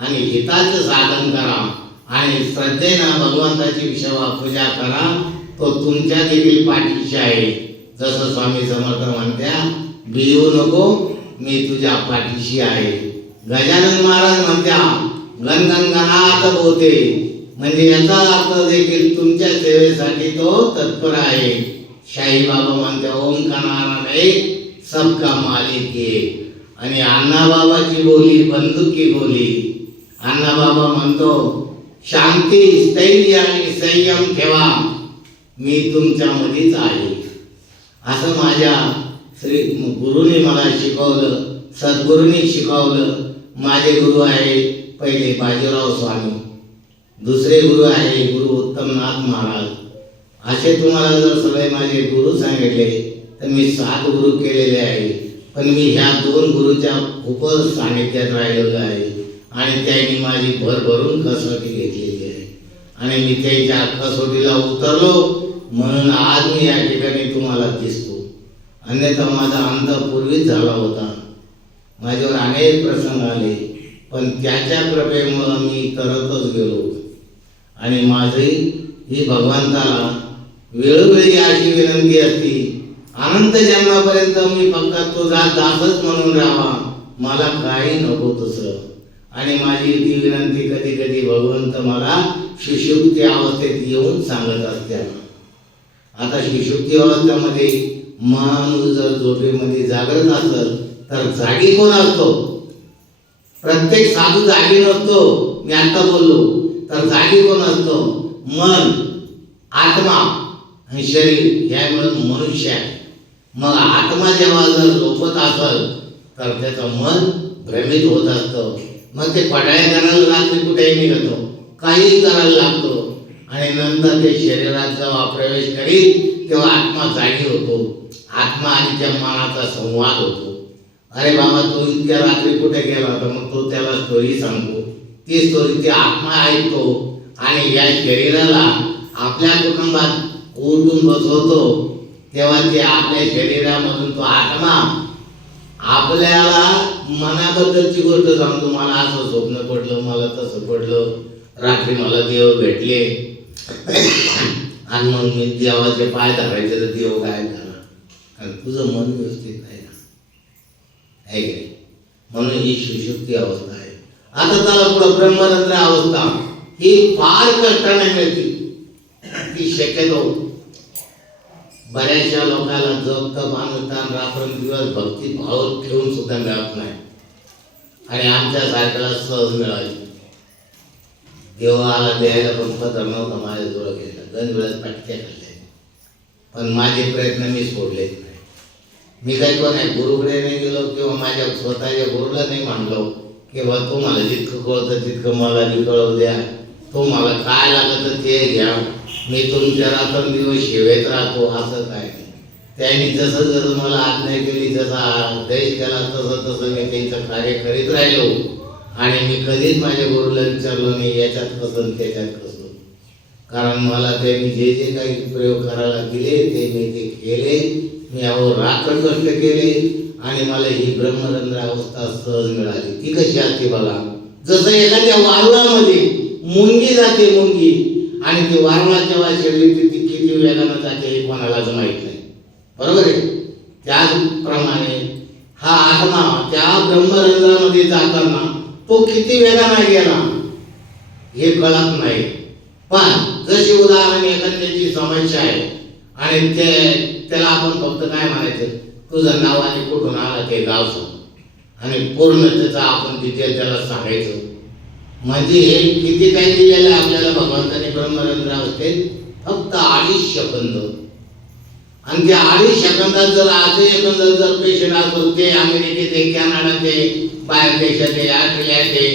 आणि हिताचं साधन करा आणि श्रद्धेनं भगवंताची सेवा पूजा करा. तो तुमच्या देखील पाठीशी आहे. जसं स्वामी समर्थ म्हणत्या, भिवू नको, मी तुझ्या पाठीशी आहे. गजानन महाराज म्हणत्या, गणगण गणात बोते, म्हणजे याचा अर्थ देखील तुमच्या सेवेसाठी तो तत्पर आहे. शाही बाबा म्हणते, ओम का नारायण एक, सबका मालिक एक. आणि अण्णाबाबाची बोली बंदुकी बोली. अण्णाबाबा म्हणतो, शांती, स्थैर्य आणि संयम ठेवा, मी तुमच्या मध्येच आहे. असं माझ्या श्री गुरुने मला शिकवलं, सद्गुरूंनी शिकवलं. माझे गुरु आहे पहिले बाजीराव स्वामी, दुसरे गुरु आहे गुरु उत्तमनाथ महाराज. असे तुम्हाला जर सगळे माझे गुरु सांगितले तर मी 7 गुरु केलेले आहे. पण मी ह्या 2 गुरुच्या खूप सानिध्यात राहिलेलो आहे आणि त्यांनी माझी भरभरून कसोटी घेतलेली आहे आणि मी त्यांच्या कसोटीला उतरलो म्हणून आज मी या ठिकाणी तुम्हाला दिसतो. अन्यथा माझा अंत पूर्वीच झाला होता. माझ्यावर अनेक प्रसंग आले, पण त्याच्या कृपेमुळं मी तरतच गेलो. आणि माझी ही भगवंताला वेळोवेळी अशी विनंती असती, अनंत जन्मापर्यंत मी फक्त तुझा दासच म्हणून राहावा, मला काही नको तसं. आणि माझी ती विनंती कधी कधी भगवंत मला सुषुप्ती अवस्थेत येऊन सांगत असते. आता सुषुप्ती अवस्थेमध्ये माणूस जर झोपेमध्ये जागृत असेल तर जागी कोण असतो? प्रत्येक साधू जागी नसतो. मी आता बोललो तर जागी कोण असतो? मन, आत्मा आणि शरीर या मिळून मनुष्य आहे. मग आत्मा जेव्हा जर झोपत असेल तर त्याचं मन भ्रमित होत असतं. मग ते पडाया करायला रात्री कुठेही निघतो, काहीही करायला लागतो आणि नंतर ते शरीरात जेव्हा प्रवेश करील तेव्हा आत्मा जागी होतो. आत्मा आणि त्या मनाचा संवाद होतो. अरे बाबा, तो इतक्या रात्री कुठे गेला होता? मग तो त्याला स्टोरी सांगतो. ती स्टोरी ते आत्मा ऐकतो आणि या शरीराला आपल्या कुटुंबात उठून बसवतो. तेव्हा ते आपल्या शरीरामधून तो आत्मा आपल्याला मनाबद्दलची गोष्ट सांगतो. मला असं स्वप्न पडलं, मला तसं पडलं, रात्री मला देव भेटले आणि मग मी देवाचे पाय धरायचे तर देव काय झाला? कारण तुझं मन व्यवस्थित नाही ना, आहे की? म्हणून ही सुषुप्ती अवस्था आहे. आता त्याला पुढं ब्रह्मरंध्र अवस्था, ही फार कष्टाने मिळते. ती शक्यतो बऱ्याचशा लोकांना जप तप अनुष्ठान रात्रंदिवस भक्ती भाव ठेवून सुद्धा मिळत नाही आणि आमच्या सारख्याला सहज मिळाली. देवाला द्यायला पण पत्र नव्हतं माझ्याजवळ गेला, 2 वेळेस पटक्या खाल्ल्या, पण माझे प्रयत्न मी सोडलेच नाही. मी काही कोण आहे गुरुकडे नाही गेलो किंवा माझ्या स्वतःच्या गुरुला नाही मानलो की बा तुम्हाला जितकं कळतं तितकं मला बी कळवू द्या, तुम्हाला काय लागतं ते घ्या, मी तुमच्या रात्रंदिवस सेवेत राहतो, असं काय नाही. त्यांनी जसं जसं मला आज्ञा केली, जसा आदेश केला तसं तसं मी त्यांचं कार्य करीत राहिलो आणि मी कधीच माझ्या गुरुला विचारलो नाही याच्यात कसं त्याच्यात कसं. कारण मला त्यांनी जे जे काही प्रयोग करायला दिले ते मी ते केले. मी यावर रात्र कष्ट केले आणि मला ही ब्रह्मरंध्र अवस्था सहज मिळाली. ती कशी असते बघा, जसं एखाद्या वारुळामध्ये मुंगी जाते, मुंगी, आणि ती वारुळा जेव्हा शिरली ती किती वेगानं जाते हे कोणालाच माहीत नाही, बरोबर आहे. त्याचप्रमाणे हा आत्मा त्या ब्रह्मरंध्रामध्ये जाताना तो किती वेगाने गेला हे कळत नाही. पण जशी उदाहरण एखाद्याची समस्या आहे आणि त्याला आपण फक्त काय म्हणायचं, तुझं नाव आणि कुठून आला ते गाव सांग आणि पूर्ण त्याचा आपण डिटेल त्याला सांगायचं. म्हणजे हे किती टाइम दिलेलं आहे आपल्याला भगवंताने ब्रह्मरंध्रावस्थेत, फक्त 2.5 सेकंद. आणि त्या 2.5 सेकंदात जर असे एकंदर जर पेशंट असेल, ते अमेरिकेत आहे, कॅनडात आहे, बाहेर देशात आहे, ऑस्ट्रेलियात आहे,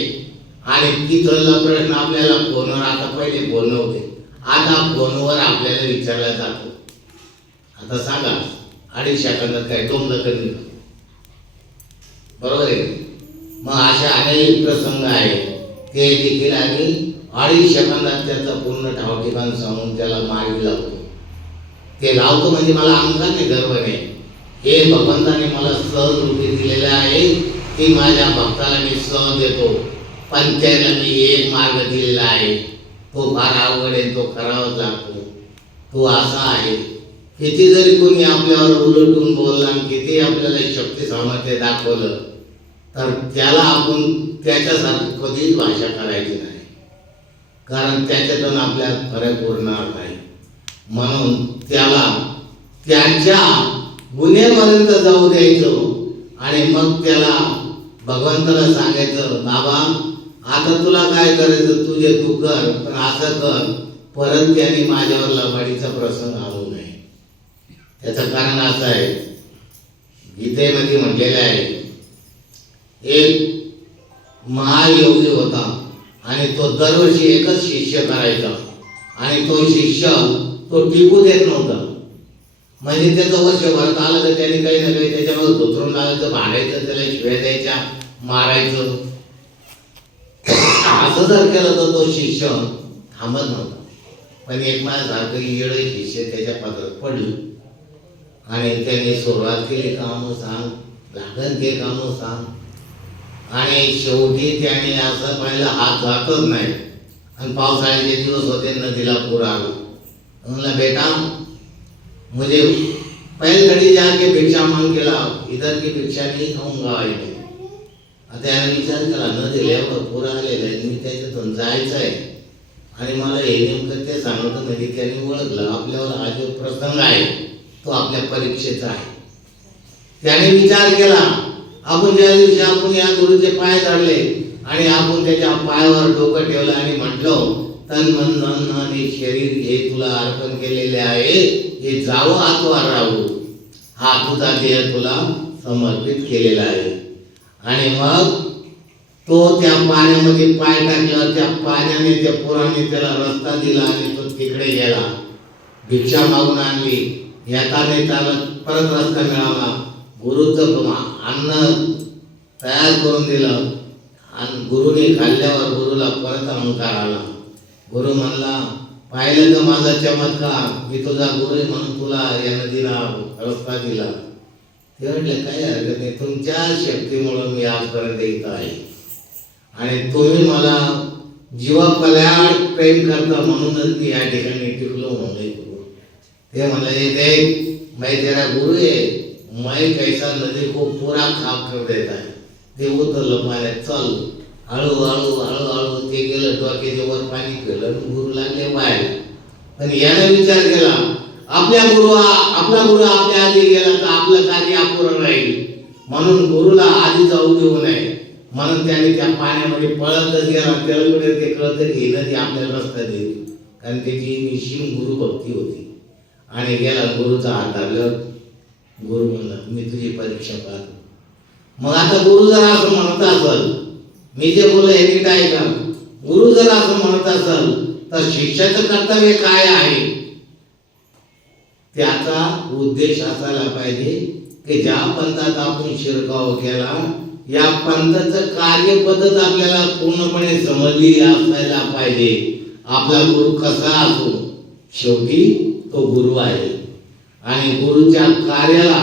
आणि तिथला प्रश्न आपल्याला फोनवर, आता पहिले फोन नव्हते, आता फोनवर आपल्याला विचारला जातो. आता सांगा 2.5 सेकंदात काय टोमलं कमी, बरोबर आहे. मग अशा अनेक प्रसंग आहेत, ते देखील आम्ही 2.5 सेकंदात त्याचं पूर्ण ठाव ठिकाण सांगून त्याला मार्गी लावतो. ते लावतो म्हणजे मला अंगाने गर्व नाही, हे भगवंताने मला सहज रूपी दिलेलं आहे की माझ्या भक्ताला मी सहज देतो. पण त्याला मी एक मार्ग दिलेला आहे, तो फार अवघड आहे, तो करावाच लागतो. तो असा आहे, किती जरी कोणी आपल्यावर उलटून बोलला आणि किती आपल्याला शक्ती सामर्थ्य दाखवलं, तर त्याला आपण त्याच्यासारखी कधीच भाषा करायची नाही, कारण त्याच्यातून आपल्याला फरक उरणार नाही. म्हणून त्याला त्यांच्या गुन्ह्यापर्यंत जाऊ द्यायचं आणि मग त्याला भगवंताला सांगायचं, बाबा आता तुला काय करायचं तुझे तू कर, पण असं कर परत त्याने माझ्यावर लबाडीचा प्रसंग आणू नये. त्याचं कारण असं आहे, गीतेमध्ये म्हटलेलं आहे, एक महायोगी होता आणि तो दरवर्षी एकच शिष्य करायचा आणि तो शिष्य तो टिकू देत नव्हता. म्हणजे त्याचं वर्ष भरत आलं तर त्याने काही ना काही त्याच्यामध्ये धोतरून लावायचं, भांडायचं, त्याला शिव्या द्यायच्या, मारायचं. असं जर केलं तर तो शिष्य थांबत नव्हता. पण एक माझ्यासारखं येडं शिष्य त्याच्या पदरात पडलं आणि त्याने सुरुवात केली, कामं सांग, लागन ते कामं सांग. आणि शेवटी त्याने असं पाहिलं हात जातच नाही आणि पावसाळ्याचे दिवस होते, नदीला पूर आला. म्हणला बेटा मुझे पहले घड़ी जाके भिक्षा मांग के लाओ, इधर की भिक्षा नहीं खाऊंगा आई. आता याने विचार केला, नदीला एवढं पूर आलेलं आहे, मी त्याच्यातून जायचं आहे आणि मला हे नेमकं ते सांगतं. म्हणजे त्याने ओळखलं आपल्यावर हा जो प्रसंग आहे तो आपल्या परीक्षेचा आहे. त्याने विचार केला, आपण ज्या दिवशी आपण या गुरुचे पाय धरले आणि आपण त्याच्या पायावर डोकं ठेवलं आणि म्हटलं, तन मन धन आणि शरीर हे तुला अर्पण केलेले आहे, हे जावं अथवा राहू, हा तुझा देह तुला समर्पित केलेला आहे. आणि मग तो त्या पाण्यामध्ये पाय टाकला, त्या पाण्याने त्या पुराने त्याला रस्ता दिला आणि तो तिकडे गेला, भिक्षा मागून आणली. येताने त्याला परत रस्ता मिळाला, गुरुचं अन्न तयार करून दिलं आणि गुरुने खाल्ल्यावर गुरुला परत अहंकार आला. गुरु म्हणला, पाहिलं का माझा चमत्कार, मी तुझा गुरु आहे म्हणून तुला या नदीला रस्ता दिला. ते म्हटले काही हरकत नाही, तुमच्या शक्तीमुळे मी आजपर्यंत इथं आहे आणि तुम्ही मला जीवापल्याड प्रेम करता म्हणूनच मी या ठिकाणी टिकलो म्हणले गुरु. ते म्हणले, देख मैं तेरा गुरु है, मैं कैसा नदी को पूरा खाक कर देता है. ते उतरलं पाण्यात, चल. हळूहळू हळूहळू ते गेलं, डोक्याच्या वर पाणी केलं, गुरु लागले व्हायला. पण याने विचार केला, आपला गुरु आपल्या आधी गेला तर आपलं कार्य अपुरं राहील, म्हणून गुरुला आधी जाऊ देऊ नये. म्हणून त्याने त्या पाण्यामध्ये पळतच गेला. त्याला कुठे ते कळतं की नदी आपल्याला रस्ता देईल, कारण त्याची निश्चिम गुरु भक्ती होती. आणि गेला, गुरुचा हात धरल्यावर गुरु म्हणला, मी तुझी परीक्षा पाहतो. मग आता गुरु जर असं म्हणत असेल, मी जे बोललो हे नीट आहे का, गुरु जर असं म्हणत असेल तर शिष्याचं कर्तव्य काय आहे, त्याचा उद्देश असायला पाहिजे की ज्या पंथात आपण शिरकाव केला, या पंथाचं कार्यपद्धत आपल्याला पूर्णपणे समजली असायला पाहिजे. आपला गुरु कसा असो, शेवटी तो गुरु आहे. आणि गुरुच्या कार्याला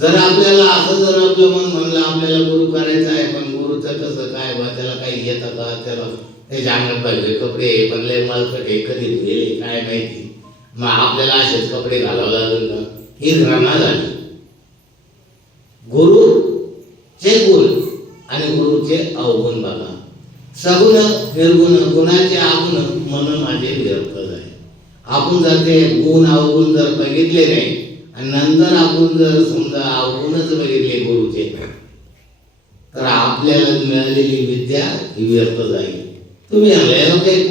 जर आपल्याला असं जर आपलं मन म्हणलं आपल्याला गुरु करायचं आहे, पण गुरुचं कसं काय बा, त्याला काही येतं का, त्याला त्याच्या अंगात पाहिजे कपडे बनले मलकट हे कधी धुले काय माहिती, मग आपल्याला असेच कपडे घालावं लागेल का? ही घृणा झाली. गुरुचे गुण आणि गुरुचे अवगुण बघा. सगुण निर्गुण गुणाचे अवगुण मन माझे व्यर्थ आहे. आपण जर ते गुण अवगुण जर बघितले नाही आणि नंतर आपण जर समजा अवगुणच बघितले गुरुचे, तर आपल्याला मिळालेली विद्या ही व्यर्थ जाईल. तुम्ही काही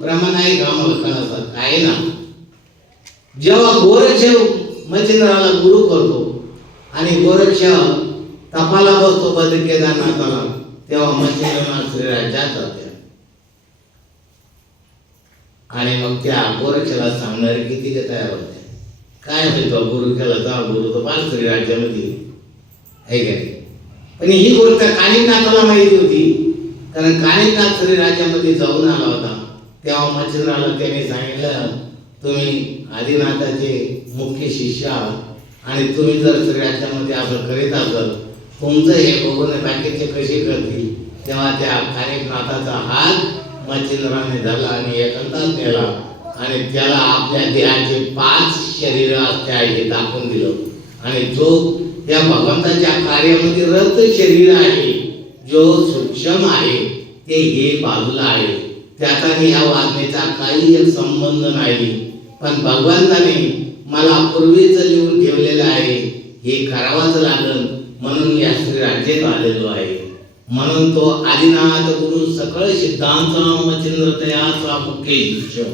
प्रमाण आहे का? मला कळासारखं आहे ना. जेव्हा गोरक्ष मच्छिंद्राला गुरु करतो आणि गोरक्ष तपाला बसतो बद्री केदारनाथाला, तेव्हा मच्छिंद्रनाथ श्रीराज्यात जाते आणि मग त्या गोरक्षाला सांगणारे किती तयार होते. काय म्हणतो गुरु केला जा, गुरु तो पाच श्रीराज्यामध्ये आहे का नाही. पण ही गोष्ट कानिकनाथाला माहिती होती, कारण कानिकनाथ श्रीराज्यामध्ये जाऊन आला होता. तेव्हा मच्छिंद्राला त्याने सांगितलं, तुम्ही आदिनाथाचे मुख्य शिष्य आहात आणि तुम्ही जर श्रीराज्यामध्ये असं करीत असाल, तुमचं हे बघून बाकीचे कसे करतील. तेव्हा त्या कानिकनाथाचा हात मच्छिंद्राने धरला आणि एकांतात नेला आणि त्याला आपल्या देहाचे 5 शरीर असते हे दाखवून दिलं. आणि जो या भगवंताच्या कार्यामध्ये रत शरीर आहे, जो सूक्ष्म आहे, ते हे बाजूला आहे. त्याचा या वाचनेचा काही एक संबंध नाही. पण भगवंताने मला पूर्वीच लिहून ठेवलेलं आहे, हे करावंच लागेल म्हणून या श्रीराज्यात आलेलो आहे. म्हणून तो आदिनाथ गुरु सकळ सिद्धांत मच्छिंद्र तयाचा मुख्य शिष्य.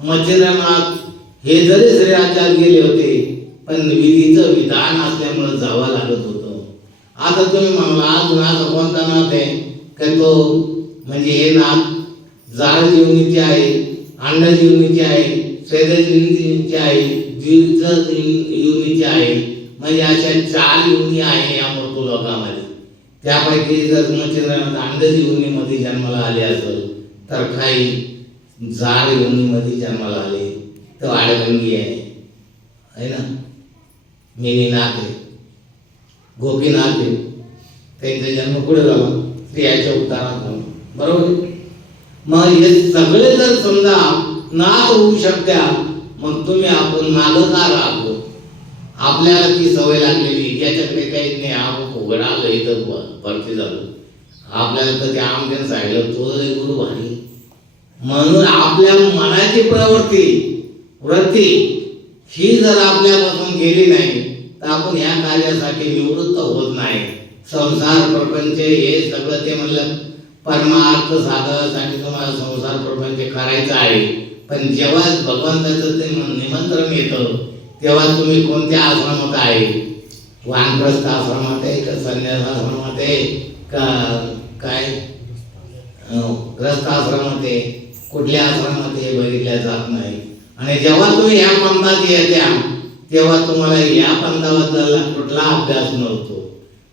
मच्छिंद्रनाथ हे जरी श्रीराज्यात गेले होते, पण विधीचं विधान असल्यामुळे जावं लागत होतं. आता तुम्ही म्हणला आज नाथ कोणता नाथ आहे का? तो म्हणजे हे नाथ जाड जीवनीचे आहे, अंड जीवनीचे आहे, स्वेद जीवनीचे आहे, द्विज जीवनीचे आहे. म्हणजे अशा 4 युनी आहे या मृत्यू लोकांमध्ये. त्यापैकी जर मच्छिंद्रनाथ अंड जीवनीमध्ये जन्माला आले असेल, तर काही जाड योनीमध्ये जन्माला आले. तर आडगंगी आहे ना, मिनीनाथ आहे, गोपीनाथ आहे. त्यांचा जन्म पुढे झाला स्त्रियाच्या उद्धारात झाला, बरोबर. मग हे सगळे जर समजा नाथ होऊ शकत्या, मग तुम्ही आपण मागं का राहतो? आपल्याला ती सवय लागलेली, याच्याकडे काही नाही, आपण फुगड आलं इथं भरती झालं. आपल्याला तर ते आमच्या सांगितलं तो गुरु भारी. म्हणून आपल्या मनाची वृत्ती ही जर आपल्यापासून गेली नाही, तर आपण ह्या कार्यासाठी निवृत्त होत नाही. संसार प्रपंच हे सगळं ते म्हणलं परमार्थ साधनासाठी तुम्हाला संसार प्रपंच करायचा आहे. पण जेव्हा भगवंताचं ते निमंत्रण येतं, तेव्हा तुम्ही कोणत्या आश्रमात आहे? वानप्रस्थ आश्रमात आहे का, संन्यास आश्रमात आहे का, काय ग्रस्त आश्रमात आहे, कुठल्या आश्रमात हे बघितल्या जात नाही. आणि जेव्हा तुम्ही ह्या पंथात येत्या, तेव्हा तुम्हाला या पंथाबद्दल कुठला अभ्यास नसतो.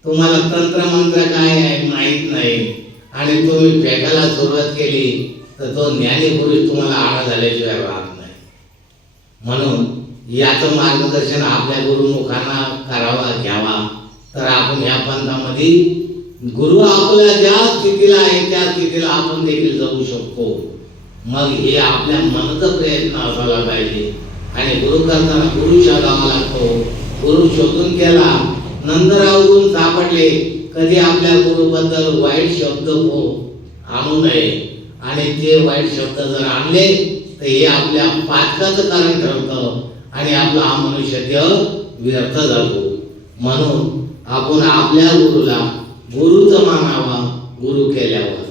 तुम्हाला तंत्रमंत्र काय आहे माहीत नाही आणि तुम्ही फेकायला सुरुवात केली तर तो ज्ञानीपुरुष तुम्हाला आडा झाल्याशिवाय राहत नाही. म्हणून याचं मार्गदर्शन आपल्या गुरुमुखांना करावा घ्यावा, तर आपण ह्या पंथामध्ये गुरु आपल्या ज्या स्थितीला आहे त्या स्थितीला आपण देखील जाऊ शकतो. मग हे आपल्या मनाचा प्रयत्न असायला पाहिजे. आणि गुरु करताना गुरु शोधावा लागतो. गुरु शोधून केला, नंतर अवगुण सापडले, कधी आपल्या गुरुबद्दल वाईट शब्द आणू नये. आणि ते वाईट शब्द जर आणले तर हे आपल्या पातकाचं कारण ठरतं आणि आपला हा मनुष्य देह व्यर्थ जातो. म्हणून आपण आपल्या गुरुला गुरुच मानावा गुरु केल्यावर,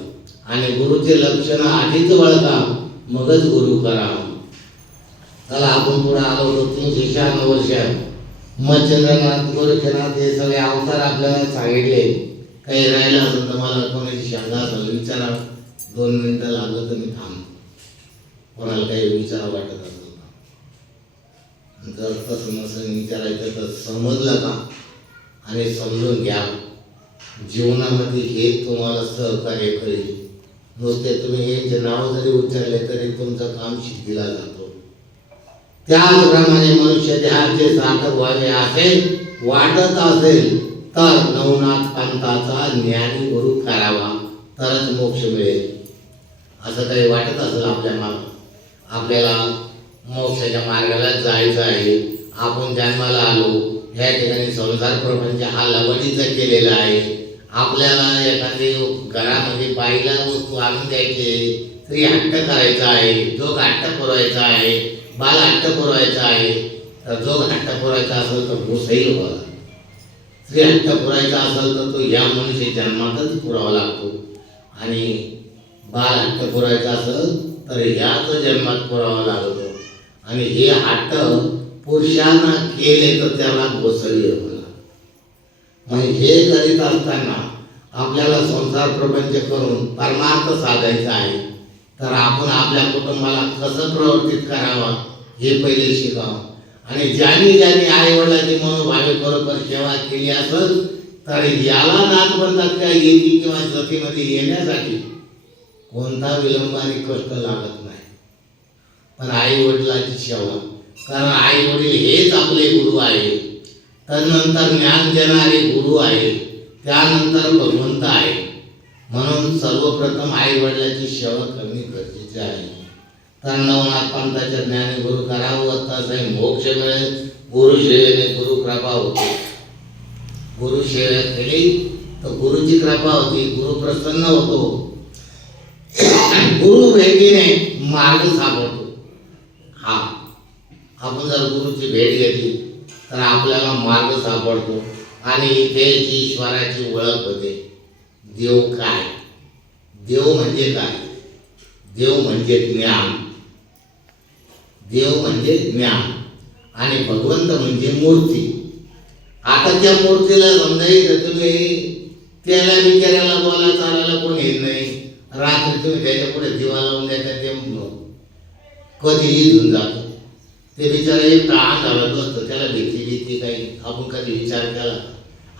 आणि गुरुचे लक्षण आधीच वळका, मगच गुरु करा. चला आपण पुढे आलो होतो 396 वर्षात मच्छिंद्रनाथ गोरक्षनाथ हे सगळे अवतार आपल्याला सांगितले. काही राहिलं असेल तर मला कोणाची शंका असेल विचारा, 2 मिनिटं लागलं तर मी थांबतो. कोणाला काही विचारा वाटत असेल जर तसं नसेल विचारायचं तर समजलं का आणि समजून घ्या. जीवनामध्ये हे तुम्हाला सहकार्य करेल. नुसते तुम्ही यांचे नाव जरी उच्चारले तरी तुमचं काम सिद्धीला जातो. त्याचप्रमाणे मनुष्य देहाचे सार्थक व्हावे असेल वाटत असेल तर नवनाथ पंथाचा ज्ञानी गुरु करावा, तरच मोक्ष मिळेल. असं काही वाटत असेल आपल्याला मोक्षाच्या मार्गाला जायचं आहे. आपण जन्माला आलो या ठिकाणी संसार प्रपंच हा लवडीचा केलेला आहे. आपल्याला एखादी घरामध्ये बाईला वस्तू आणून द्यायची, स्त्री हट्ट करायचा आहे, जोग हट्ट पुरवायचा आहे, बाल हट्ट पुरवायचा आहे. तर जोग हट्ट पुरवायचा असेल तर भूसही व्हावा, स्त्री हट्ट पुरायचा असेल तर तो या मनुष्य जन्मातच पुरावा लागतो, आणि बाल हट्ट पुरायचा असेल तर ह्याच जन्मात पुरावा लागतो. आणि हे हट्ट पुरुषांना केले तर त्याला गोसरी होणार. मग हे करीत असताना आपल्याला संसार प्रपंच करून परमार्थ साधायचा आहे. तर आपण आपल्या कुटुंबाला कसं प्रवर्तित करावा हे पहिले शिकावं. आणि ज्यांनी आई वडिलांची मनोभावे बरोबर सेवा केली असेल तर याला नाथबंधात येती किंवा जतीमध्ये येण्यासाठी कोणता विलंब आणि कष्ट लागत नाही. पण आई वडिलांची सेवा, कारण आई वडील हेच आपले गुरु आहे. तदनंतर ज्ञान देणारे गुरु आहे, त्यानंतर भगवंत आहे. म्हणून सर्वप्रथम आई वडिलांची सेवा करणे गरजेचे आहे. तर नवनाथ पंथाच्या ज्ञानी गुरु करावं तसे मोक्ष मिळेल. गुरु सेवेने गुरु कृपा होते. गुरु सेवा केली तर गुरुची कृपा होती, गुरु प्रसन्न होतो. गुरु भेटीने मार्ग सापडतो. हा, आपण जर गुरुची भेट घेतली तर आपल्याला मार्ग सापडतो आणि इथे ईश्वराची ओळख होते. देव काय, देव म्हणजे काय, देव म्हणजे ज्ञान, देव म्हणजे ज्ञान आणि भगवंत म्हणजे मूर्ती. आता त्या मूर्तीला समजायचं तुम्ही त्याला बिचाऱ्याला बोला चालायला कोण येत नाही. रात्री तुम्ही त्याच्या पुढे दिवा लावून द्यायचा, ते कधीही धुऊन जातो. ते बिचारा एक टाण झालं बसतं, त्याला भीती काही आपण कधी विचार केला.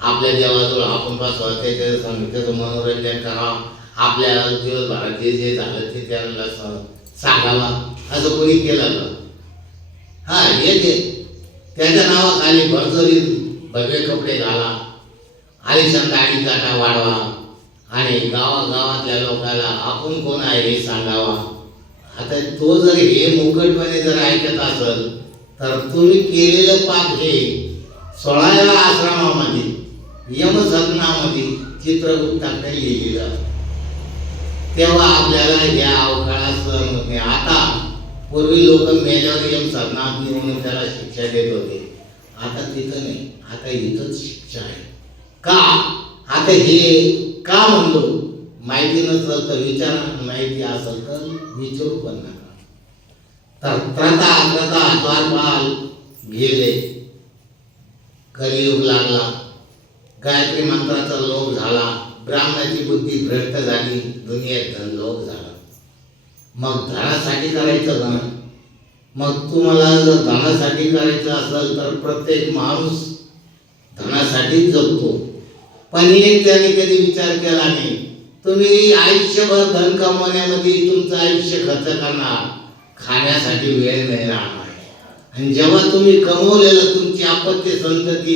आपल्या देवाजवळ आपण बसावं, त्याचं मनोरंजन करावं, आपल्या दिवसभरात जे झालं ते त्याला सांगावा, असं कोणी केलं ना. हा, येते त्याच्या नावाखाली भरजरीत भगवे कपडे घाला, आलिशान दाढी काटा वाढवा आणि गावागावातल्या लोकांना आपण कोण आहे हे सांगावा. आता तो जर हे मुकटपणे जर ऐकत असेल तर तुम्ही केलेलं पाप हे 16व्या आश्रमामध्ये यमसदनामध्ये चित्रगुप्ताकडे लिहिलेलं. तेव्हा आपल्याला या अवकाळात सहन होत नाही. आता पूर्वी लोक मेल्यावर यमसदनात म्हणून त्याला शिक्षा देत होते. आता तिथं नाही, आता इथंच शिक्षा आहे. का? आता हे का म्हणतो माहिती नसेल तर विचारा, माहिती असेल तर विचारू पण नका. तर त्रता द्वारपाल गेले, कलियुग लागला, गायत्री मंत्राचा लोभ झाला, ब्राह्मणाची बुद्धी भ्रष्ट झाली, दुनियेत धनलोभ झाला. मग धनासाठी करायचं धन. मग तुम्हाला जर धनासाठी करायचं असेल तर प्रत्येक माणूस धनासाठीच जगतो. पण एक त्याने कधी विचार केला नाही, तुम्ही आयुष्यभर धन कमवण्यामध्ये तुमचं आयुष्य खर्च करणार, खाण्यासाठी वेळ नाही राहणार. आणि जेव्हा तुम्ही कमवलेलं तुमची अपत्य संतती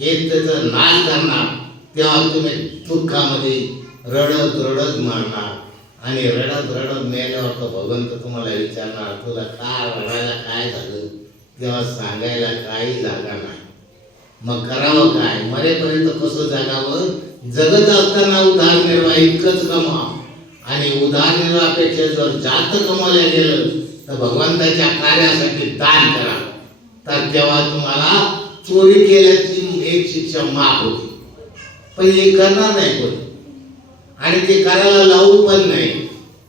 हे त्याचं नाश करणार, तेव्हा तुम्ही दुःखामध्ये रडत रडत मरणार. आणि रडत रडत मेल्यावर तर भगवंत तुम्हाला विचारणार, तुला काय रडायला काय झालं, तेव्हा सांगायला काही जागा नाही. मग करावं काय? मरेपर्यंत कसं जगावं? जगत असताना उदारनिर्वाह इतकंच कमा, आणि उदारनिर्वाहापेक्षा जर जास्त कमवल्या गेलं तर भगवंताच्या कार्यासाठी दान करा. तर तेव्हा तुम्हाला चोरी केल्याची एक शिक्षा माफ होती. पण हे करणार नाही कोणी, आणि ते करायला लावू पण नाही.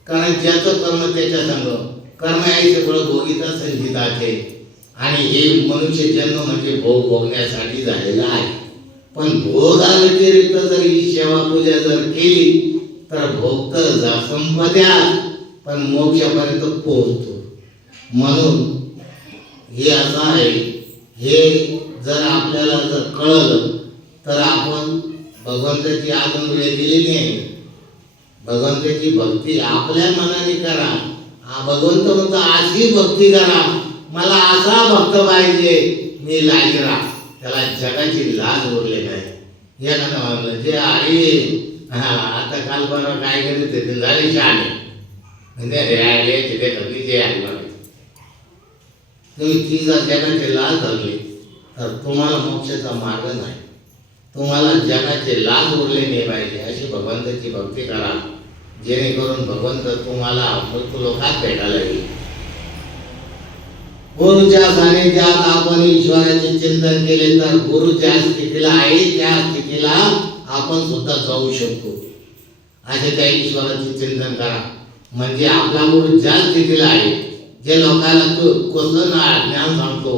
कारण ज्याचं कर्म त्याच्या संग कर्म आहे सगळं भोगिता संचिताचे. आणि हे मनुष्य जन्म म्हणजे भोग भोगण्यासाठी झालेला आहे. पण भोगाव्यतिरिक्त जर ही सेवा पूजा जर केली तर भोग तर संपत्या, पण मोक्षापर्यंत पोहोचतो. म्हणून हे असं आहे, हे जर आपल्याला जर कळलं तर आपण भगवंताची अजून वेळ दिलेली नाही. भगवंताची भक्ती आपल्या मनाने करा. भगवंत म्हणतो अशी भक्ती करा, मला असा भक्त पाहिजे, मी लाजीरा. त्याला जगाची लाज उरली नाही. एखादं म्हणलं जे आई आता काल परवा काय करत ते झाले शहाणे, म्हणजे तिथे घरी जे आहे तुम्ही ती जर जगाचे लाज धरले तर तुम्हाला मोक्षाचा मार्ग नाही. तुम्हाला जगाचे लाज उरले नाही पाहिजे अशी भगवंताची भक्ती करा, जेणेकरून भगवंत तुम्हाला मृत्यूलोकात भेटायला येईल. गुरुच्या सानिध्यात आपण ईश्वराचे चिंतन केले तर गुरु ज्या स्थितीला आहे त्या स्थितीला आपण सुद्धा जाऊ शकतो. असे त्या ईश्वराचे चिंतन करा. म्हणजे आपला गुरु ज्या स्थितीला आहे, जे लोकांना कसं ज्ञान सांगतो,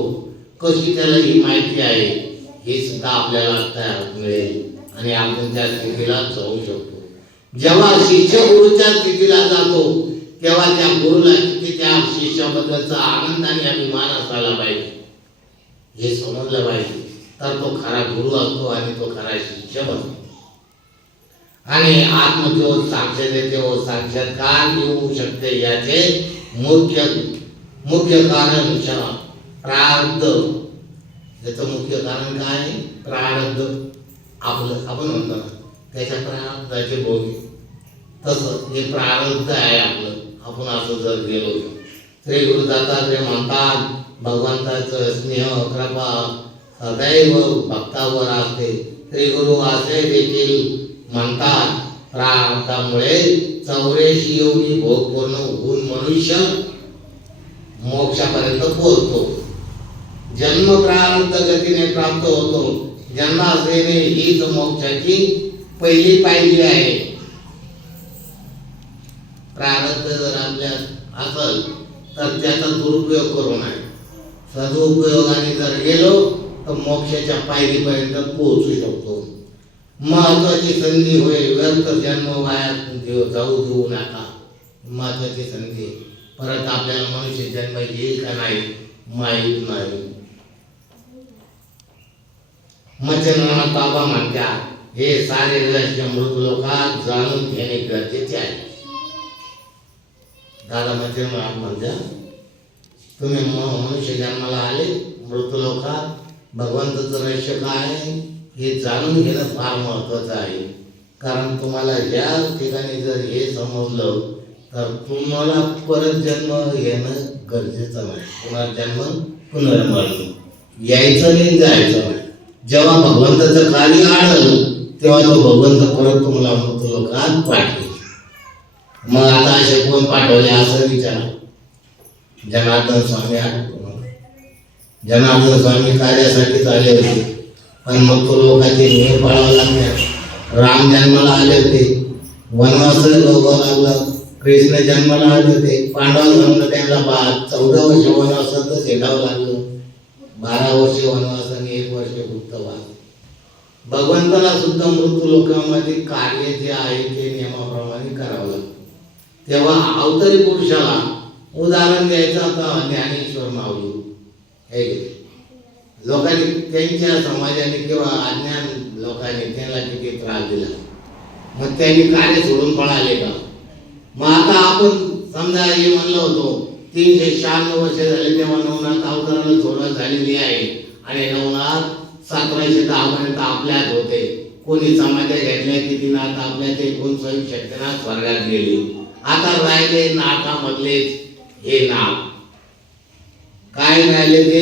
कशी त्याला ही माहिती आहे, हे सुद्धा आपल्याला मिळेल आणि आपण त्या स्थितीला जाऊ शकतो. जेव्हा शिष्य गुरुच्या स्थितीला जातो तेव्हा त्या गुरुला किती त्या शिष्याबद्दलचा आनंद आणि अभिमान असायला पाहिजे हे समजलं पाहिजे, तर तो खरा गुरु असतो आणि तो खरा शिष्य बनतो. आणि आत्मज्योत साक्षात्कार येऊ शकते याचे मुख्य कारण प्रारब्ध. याचं मुख्य कारण काय? प्रारब्ध. आपलं आपण म्हणतो ना त्याच्या प्रारब्धाचे भोग. तसं हे प्रारब्ध आहे आपलं. आपण असं जर गेलो श्री गुरु दत्तात्रय म्हणतात भगवंताचं स्नेह कृपा सदैव भक्तावर असते. श्री गुरु असे देखील म्हणतात प्रारब्धामुळे 84 योनी भोग पूर्ण होऊन मनुष्य मोक्षापर्यंत पोहोचतो. जन्म प्रारब्ध गतीने प्राप्त होतो. जन्मास येणे हीच मोक्षाची पहिली पायरी आहे. प्रारब्ध जर आपल्यात असेल तर त्याचा दुरुपयोग करू नये. सदुपयोगाने जर गेलो तर मोक्षाच्या पायरीपर्यंत पोहोचू शकतो. महत्वाची संधी होय, व्यर्थ जन्म वाया जाऊ देऊ नका. महत्वाची संधी. परत आपल्याला मनुष्य जन्म येईल का नाही माहीत नाही. मच्छरांना बाबा म्हणतात हे सारे रहस्य मृतलोकात जाणून घेणे गरजेचे आहे. दादा मच्छर म्हणतात तुम्ही मनुष्य जन्माला आले मृतलोकात, भगवंताचं रहस्य काय आहे हे जाणून घेणं फार महत्वाचं आहे. कारण तुम्हाला या ठिकाणी जर हे समजलं तर तुम्हाला परत जन्म येणं गरजेचं नाही. पुनर्जन्म पुनर्मरण यायचं नाही, जायचं नाही. जेव्हा भगवंताचं कार्य आढळलं तेव्हा तो भगवंत परत तुम्हाला मृत्यूलोकात पाठवेल. मग आता असे कोण पाठवले असं विचार. जनार्दन स्वामी आठवतो. जनार्दन स्वामी कार्यासाठीच आले होते, पण मग तो लोकांचे नियम पाळावे लागले. राम जन्माला आले होते, वनवास भोगावं लागलं. कृष्ण जन्माला आले होते, पांडवांना त्यांना 14 वर्ष वनवासातच हिंडावं लागलं. 12 वर्ष वनवास आणि 1 वर्ष गुप्तवास. भगवंताला सुद्धा मृत्यू लोकांमध्ये कार्य जे आहे ते नियमाप्रमाणे करावं लागतं. तेव्हा अवतरी पुरुषाला उदाहरण द्यायचं आता ज्ञानेश्वर माऊली. हे लोकांनी त्यांच्या समाजाने किंवा अज्ञान लोकांनी त्यांना किती त्रास दिला, मग त्यांनी कार्य सोडून पळाले का? मग आता आपण समजा हे म्हणलं होतो 396 वर्ष झाले तेव्हा नवनाथ अवताराला सुरुवात झालेली आहे आणि नवनाथ 1710 पर्यंत आपल्यात होते. कोणी समाजात घेतल्या किती नाथ आपल्या ते कोण शक्तीनाथ स्वर्गात गेले. आता राहिले नाथामधलेच हे नाथ. काय राहिले ते?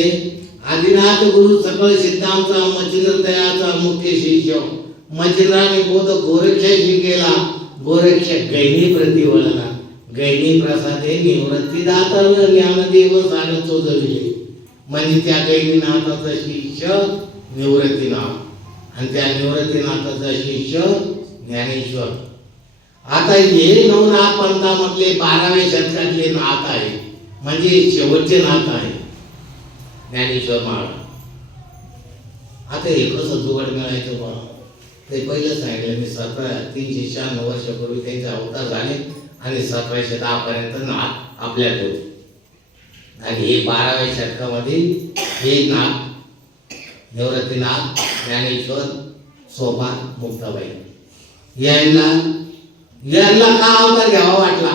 आदिनाथ गुरु सकळ सिद्धांचा मच्छिंद्रतयाचा मुख्य शिष्य. मच्छिंद्राने बोध गोरक्षाशी केला. गोरक्ष गैनी प्रतिवलना गैनी प्रसादे निवृत्ती दातार ज्ञानदेव साने चोजविले. म्हणजे त्या गैनीनाथाचा शिष्य निवृत्तीनाथ आणि त्या निवृत्तीनाथाचा शिष्य ज्ञानेश्वर. आता हे नवनाथ पंथामधले 12व्या शतकातले नाथ आहे, म्हणजे शेवटचे नाथ आहे ज्ञानेश्वर महाराज. आता हे कसं जुगाड मिळायचं बा? ते पहिलं सांगितलं मी 396 वर्षापूर्वी त्यांचे अवतार झाले आणि 1710 पर्यंत नाथ आपल्यात होते. आणि हे 12व्या शतकामध्ये हे नाथ निवृत्तीनाथ ज्ञानेश्वर सोपान मुक्ताबाई यांना का अवतार घ्यावा वाटला?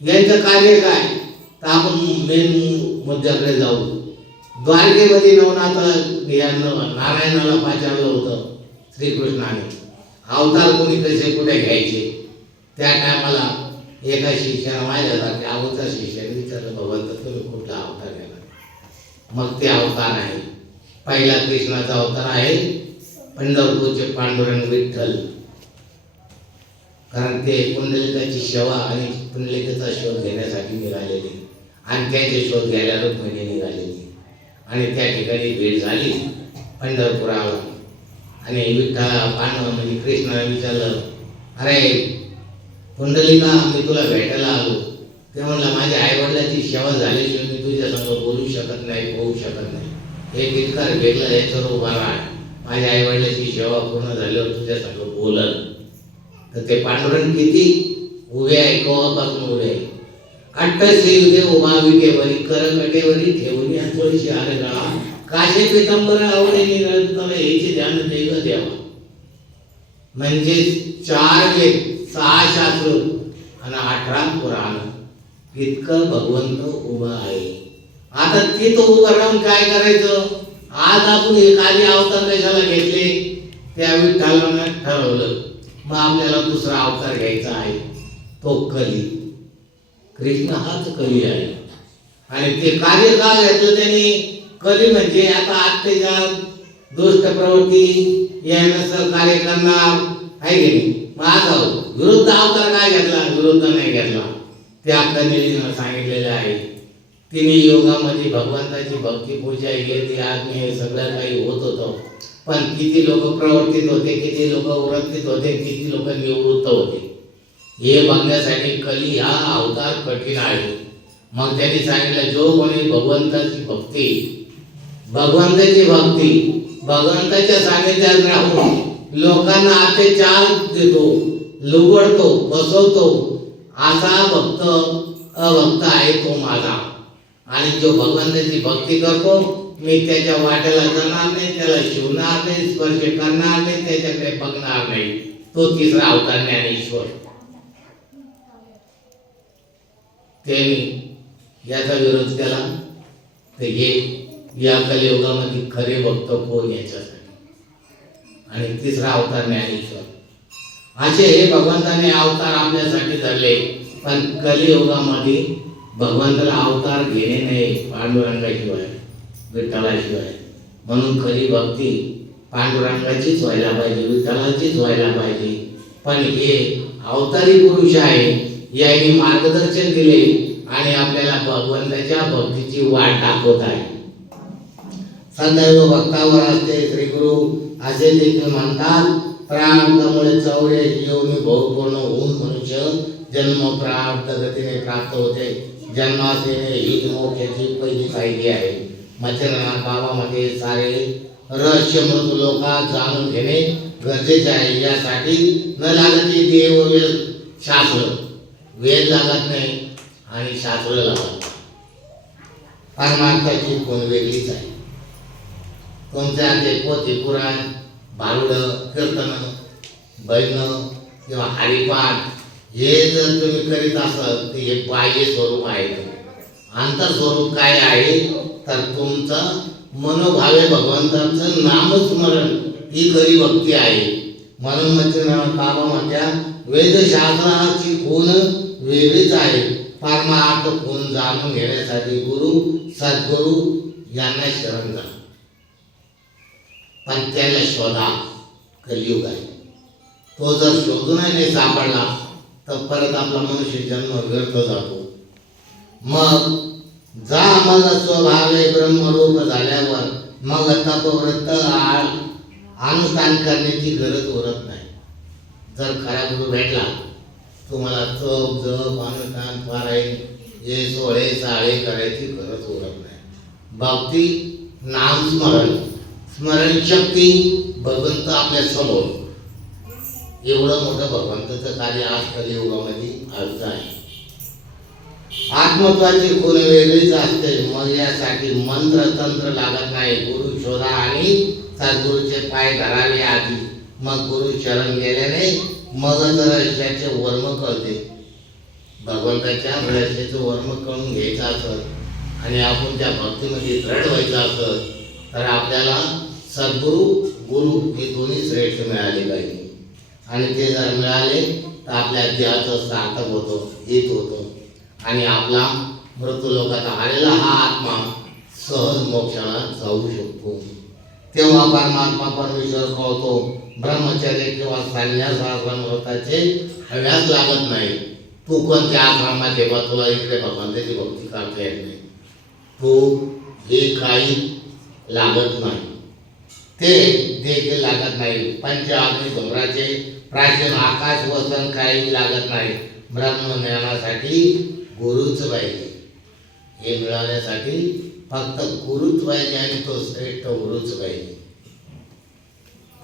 यांचं कार्य काय? तर आपण मेन मुद्द्याकडे जाऊ. द्वारकेमध्ये नवनाथ नारायणाला पाचारलं होतं श्रीकृष्णाने. अवतार कोणी कसे कुठे घ्यायचे त्या टायमाला एका शिष्यानं माझ्यासारखे अगोदर शिष्याने विचारलं, भगवंत तुम्ही कुठला अवतार घ्याला? मग ते अवतार आहे, पहिला कृष्णाचा अवतार आहे पंढरपूरचे पांडुरंग विठ्ठल. कारण ते पुंडलिकाची सेवा आणि पुंडलिकाचा शोध घेण्यासाठी निघालेले आणि त्याचे शोध घ्यायला रुक्मिणी निघालेली आणि त्या ठिकाणी भेट झाली पंढरपुराला. आणि विठ्ठल पांडव म्हणजे कृष्णाला विचारलं, अरे पुंडलिका, मी तुला भेटायला आलो. ते म्हणलं, माझ्या आईवडिलाची सेवा झाल्याशिवाय मी तुझ्या संग बोलू शकत नाही, होऊ शकत नाही. हे गिटकार भेटलं याच्यावर उभा राहा, माझ्या आईवडिलाची सेवा पूर्ण झाल्यावर तुझ्या संग बोलल. तर ते पांडुरंग किती उभे आहे, केव्हापासून उभे आहे. अट्टसे उभा विटेवरी करकटेवरी ठेवली थोडीशी आरे गळा काशे पितांबर आवडे निरंतर याचे ध्यान देव द्यावा. म्हणजे 4 वेद, 6 शास्त्र आणि 18 पुराण इतकं भगवंत उभा आहे. आता ते तो उभं राहून काय करायचं? आज आपण एखादी अवतार कशाला घेतले? त्या विठ्ठलानं ठरवलं, मग आपल्याला दुसरा अवतार घ्यायचा आहे, तो कली. कृष्ण हाच कली आहे. आणि ते कार्य का घेतलं त्यांनी? कली म्हणजे आता आत्तेच्या दुष्ट प्रवृत्ती यांना सहकार्य करणार आहे की नाही. माझा विरुद्ध अवतार काय घेतला? विरुद्ध नाही घेतला. त्या कलीनं सांगितलेलं आहे. तिने योगामध्ये भगवंताची भक्ती पूजा हे आज्ञा हे सगळं काही होत होतं. पण किती लोक प्रवर्तित होते, किती लोक वृत्तीत होते, किती लोक निवृत्त होते, हे बघण्यासाठी कली हा अवतार कठीण आहे. मग त्यांनी सांगितलं, जो कोणी भगवंताची भगवंताच्या सानिध्यात राहून लोकांना अत्याचार देतो, लुगडतो, बसवतो, असा भक्त अभक्त आहे तो माझा. आणि जो भगवंताची भक्ती करतो, मी त्याच्या वाट्याला जाणार नाही, त्याला शिवणार नाही, स्पर्श करणार नाही, त्याच्याकडे बघणार नाही. तो तिसरा अवतार ज्ञानेश्वर. त्यांनी याचा विरोध केला. तर हे या कलियुगामध्ये खरे भक्त कोण याच्यासाठी. आणि तिसरा अवतार ज्ञानेश्वर. असे हे भगवंताने अवतार आपल्यासाठी धरले. पण कलियुगामध्ये भगवंताला अवतार घेणे नाही पांडुरंगाशिवाय, विठ्ठलाशिवाय. म्हणून खरी भक्ती पांडुरंगाचीच व्हायला पाहिजे, विठ्ठलाचीच व्हायला पाहिजे. पण हे अवतारी पुरुष आहे, यांनी मार्गदर्शन दिले आणि आपल्याला भगवंताच्या भक्तीची वाट दाखवत आहे. सदैव भक्तावर असते श्री गुरु असे देखील म्हणतात. प्रारब्धामुळे 84 योनी भवपूर्ण होऊन मनुष्य जन्म प्रारब्ध गतीने प्राप्त होते. जन्माचे ही मोक्षाची पहिली पायरी आहे. मच्छरनाथ बाबामध्ये सारे रहस्य मृत लोकात जाणून घेणे गरजेचे आहे. यासाठी न लागते देव वेद शास्त्र, वेद लागत नाही आणि शास्त्र लागत. परमार्थाची कोण वेगळीच आहे. तुमच्या ते पोथी पुराण, भारुड, कीर्तन, बैन किंवा हरिपाठ हे जर तुम्ही करीत असाल तर हे बाह्य स्वरूप आहे. अंतस्वरूप काय आहे? तर तुमचं मनोभावे भगवंताचं नामस्मरण ही खरी भक्ती आहे. म्हणून बाबा म्हणत्या वेदशास्त्राची खूण वेगळीच आहे. परमार्थ खूण जाणून घेण्यासाठी गुरु सद्गुरु यांना शरण जा. पण त्याला शोधा. कलियुग आहे, तो जर शोधूनही नाही सापडला तर परत आपला मनुष्य जन्म व्यर्थ जातो. मग जा मग स्वभावे ब्रह्मरूप झाल्यावर मग तपव्रत अनुष्ठान करण्याची गरज उरत नाही. जर खरा गुरु भेटला तुम्हाला तप जप अनुष्ठान पारायण हे सोहळे साळे करायची गरज उरत नाही. भक्ती, नामस्मरण, स्मरण शक्ती, भगवंत आपल्या समोर, एवढं मोठं भगवंताचं कार्य आज कलियुगामध्ये अर्ज आहे. आत्मत्वाची खूण वेगळीच असते. मग यासाठी मंत्र तंत्र लागत नाही. गुरु शोधा आणि सद्गुरूचे पाय धरावे आधी. मग गुरु शरण गेल्याने मगच रहस्याचे वर्म कळते. भगवंताच्या रहस्याचं वर्म कळून घ्यायचं असत आणि आपण त्या भक्तीमध्ये दृढ व्हायचं असत तर आपल्याला सद्गुरु गुरु हे दोन्ही श्रेष्ठ मिळाले पाहिजे. आणि ते जर मिळाले तर आपल्या देहाचं सार्थक होतं, हित होतं आणि आपला मृत्यू लोकात आलेला हा आत्मा सहज मोक्षाला जाऊ शकतो. तेव्हा परमात्मा परमेश्वर कळतो. ब्रह्मचर्य किंवा संन्यास व्रताचे हव्यास लागत नाही. तू कोणत्या आश्रमात तेव्हा तुला इकडे भगवंताची भक्ती करता येत नाही. तू हे काही लागत नाही, ते देखील लागत नाही. पंचअग्नी धुम्राचे प्राचीन आकाश वसन काही लागत नाही. ब्रह्मज्ञानासाठी गुरुच पाहिजे. हे मिळवण्यासाठी फक्त गुरुच पाहिजे आणि तो श्रेष्ठ गुरुच पाहिजे.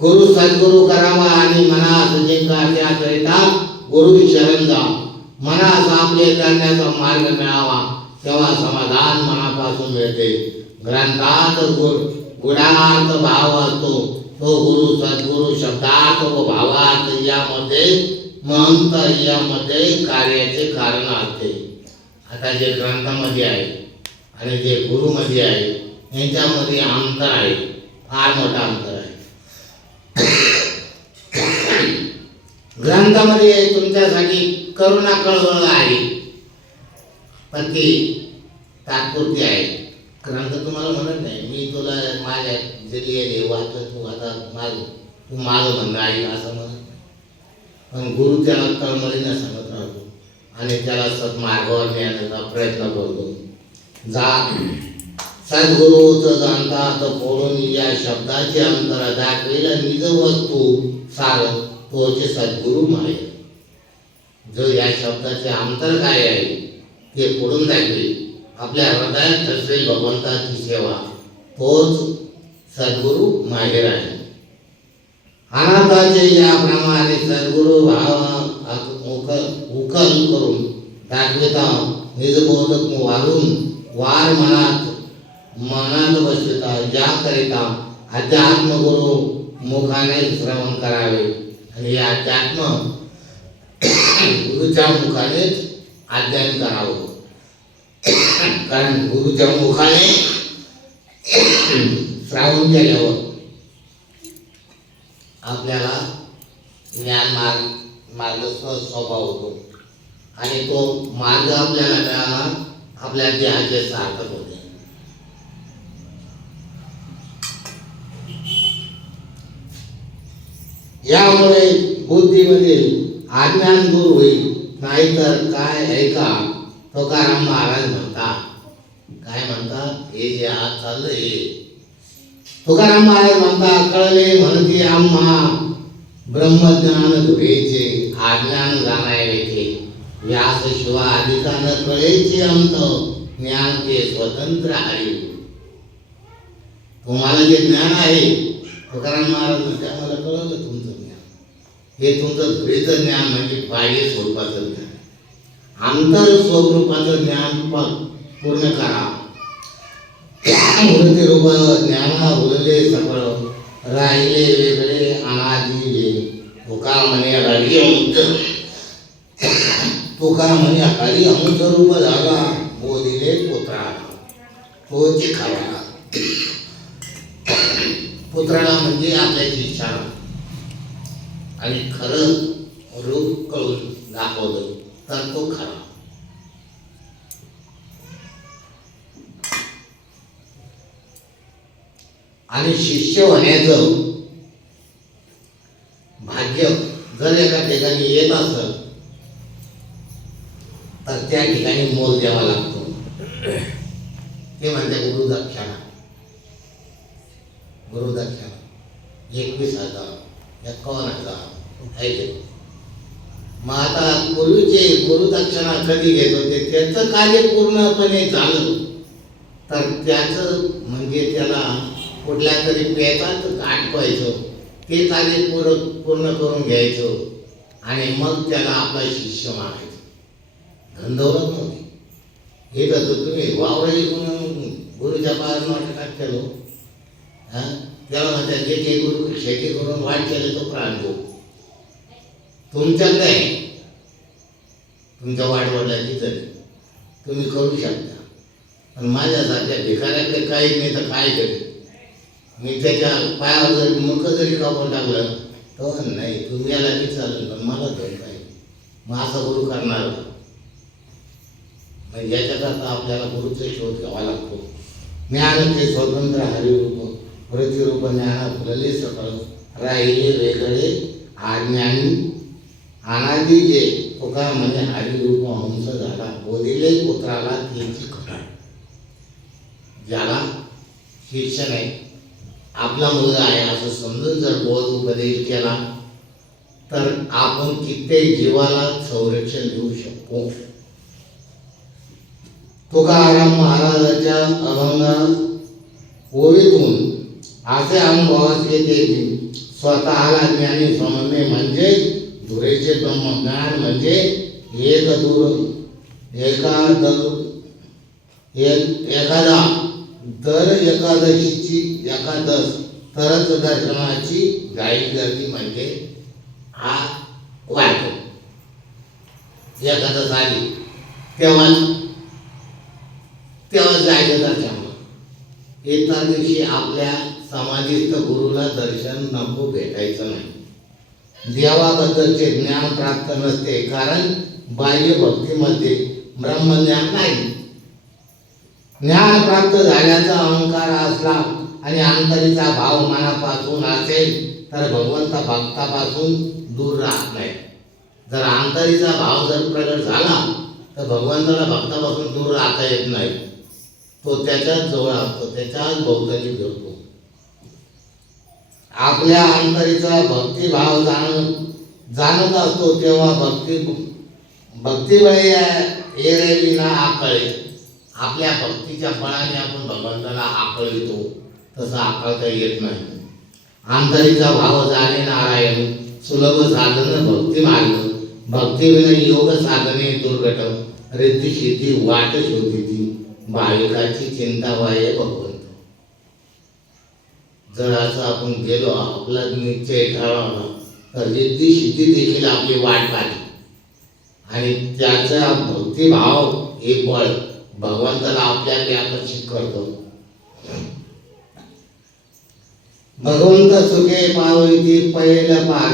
गुरु सद्गुरु करावा आणि मनास जिंका त्याकरिता गुरु शरण जा. मनास आपले करण्याचा मार्ग मिळावा तेव्हा समाधान मनापासून मिळते. ग्रंथात गुणार्थ भाव असतो, तो गुरु सद्गुरु शब्दार्थ व भावार्थ यामध्ये महंत यामध्ये कार्याचे कारण असते. आता जे ग्रंथामध्ये आहे आणि जे गुरुमध्ये आहे यांच्यामध्ये अंतर आहे, फार मोठा अंतर आहे. ग्रंथामध्ये तुमच्यासाठी करुणा कळवळ आहे, पण ती तात्पुरती आहे. ग्रंथ तुम्हाला म्हणत नाही मी तुला माझ्या जे वाचत तू आता तू माझं म्हणणं आहे असं म्हणत, पण गुरु त्याला तळमळीनं सांगत राहतो आणि त्याला सद्मार्गावर नेण्याचा प्रयत्न करतो. जा सद्गुरूचं जाणता तर फोडून या शब्दाचे अंतर दाखवेला निज वस्तू सार तोचे सद्गुरु माय. जो या शब्दाचे अंतर काय आहे ते फोडून दाखवे, आपल्या हृदयात ठसलेली भगवंताची सेवा, तोच सद्गुरु माहेर आहे. अनाथाचे याप्रमाणे सद्गुरु भाव उकल करून दाखविता निजबोधक वारून वार मनात बसविता ज्याकरिता अध्यात्म गुरु मुखाने श्रवण करावे. आणि हे अध्यात्म गुरुच्या मुखानेच अध्ययन करावं, कारण गुरुच्या मुखाने श्रावण केल्यावर आपल्याला ज्ञान मार्ग स्वभाव होतो आणि तो मार्ग आपल्याला मिळाला आपल्या देहाचे सार्थक होते. यामुळे बुद्धीमधील अज्ञान दूर होईल. नाहीतर काय ऐका, तुकाराम महाराज म्हणतात, काय म्हणतात, हे जे आज चाललंय तुकाराम महाराज म्हणतात, कळले म्हणते आम्हा ब्रह्मज्ञान धुरेचे अज्ञान जाणायचे व्यास शिवा अधिका न कळेचे अंत ज्ञान ते स्वतंत्र हरी. तुम्हाला जे ज्ञान आहे तुकाराम महाराज म्हणते आम्हाला कळलं तुमचं ज्ञान, हे तुमचं धुरेचं ज्ञान म्हणजे बाह्य स्वरूपाचं ज्ञान. अंतर स्वरूपाचं ज्ञान पूर्ण करा. मूर्ती रूप ज्ञाना उरले सकळ राहिले वेगळे अनादिले. तुकाराम म्हणे हरी अंश रूप झाला बोधिले पुत्रा तोची खावा. पुत्राला म्हणजे आपल्या शिष्याला आणि खरं रूप कळून दाखवलं तर तो खरा. आणि शिष्य होण्याचं भाग्य जर एका ठिकाणी येत असेल तर त्या ठिकाणी मोल द्यावा लागतो. ते म्हणते गुरुदक्षिणा. गुरुदक्षिणा 21,000 51,000 आहे. मग आता पूर्वीचे गुरुदक्षिणा कधी घेत होते, त्याचं कार्य पूर्णपणे झालं तर त्याचं म्हणजे त्याला कुठल्या तरी पेटात आटवायचं, ते कार्य पूर्ण करून घ्यायचं आणि मग त्याला आपला शिष्य मानायचं. धंदौलत नव्हती. हे कसं तुम्ही वावराई गुरुच्या पायात नाटकात केलो, त्याला म्हणतात जे काही गुरु शेती करून वाट केले तो प्राण देऊ. तुमच्याकडे तुमच्या वाटवडिलाची तरी तुम्ही करू शकता, पण माझ्यासारख्या भिकाऱ्याकडे काही नाही तर काय करेल मी. त्याच्या पायावर जरी मुख जरी कापून टाकलं तर नाही तुम्ही याला मी चालेल, पण मला धोका आहे. मग असं गुरु करणार म्हणजे याच्याकरता आपल्याला गुरुचा शोध घ्यावा लागतो. ज्ञान ते स्वतंत्र हरिरूप प्रतिरूप ज्ञान फुलले सकळ राहिले वेगळे अज्ञानी अनादि जे तुका म्हणे हरिरूप हंस झाला बोधिले पुत्राला त्याची खटा. ज्याला शिक्षण आहे आपला मुलगा आहे असं समजून जर बोध उपदेश केला तर आपण कित्येक जीवाला संरक्षण देऊ शकतो. तुकाराम महाराजांच्या अभंग ओवीतून असे अनुभवास येते की स्वतःला ज्ञानी समजणे म्हणजे धुरेचे ब्रह्मज्ञान म्हणजे एखादा दर एकादशीची एकादश तरच दर्शनाची गायी गर्दी म्हणजे हा वाटतो. एकादश आली तेव्हा जायचं दर्शनाला. एका दिवशी आपल्या समाधीस्थ गुरुला दर्शन नको भेटायचं नाही. देवाबद्दलचे ज्ञान प्राप्त नसते कारण बाह्य भक्तीमध्ये ब्रह्मज्ञान नाही. ज्ञान प्राप्त झाल्याचा अहंकार असला आणि अंतरीचा भाव मनापासून असेल तर भगवंत भक्तापासून दूर राहत नाही. जर अंतरीचा भाव जर प्रगट झाला तर भगवंताला भक्तापासून दूर राहता येत नाही. तो त्याच्याच जवळ असतो, त्याच्याच भोवताली फिरतो. आपल्या अंतरीचा भक्तिभाव जाणत असतो तेव्हा भक्तिबळे एरविना आकळे. आपल्या भक्तीच्या बळाने आपण भगवंताला आकळितो, तसं आकळता येत नाही. अंतरीचा भाव जाणे नारायण सुलभ साधन भक्ती मार्ग भक्तीविना योग साधने दुर्घट रिद्धी सिद्धी वाट शोधिती भाविकाची चिंता वाये भगवंत. जर असं आपण गेलो आपला निश्चय ठरवला तर रिद्धी सिद्धी देखील आपली वाट पाहते आणि त्याचा भक्तिभाव हे बळ भगवंताला आपल्याकडे आकर्षित करतो. भगवंत सुखे पावती पैल पार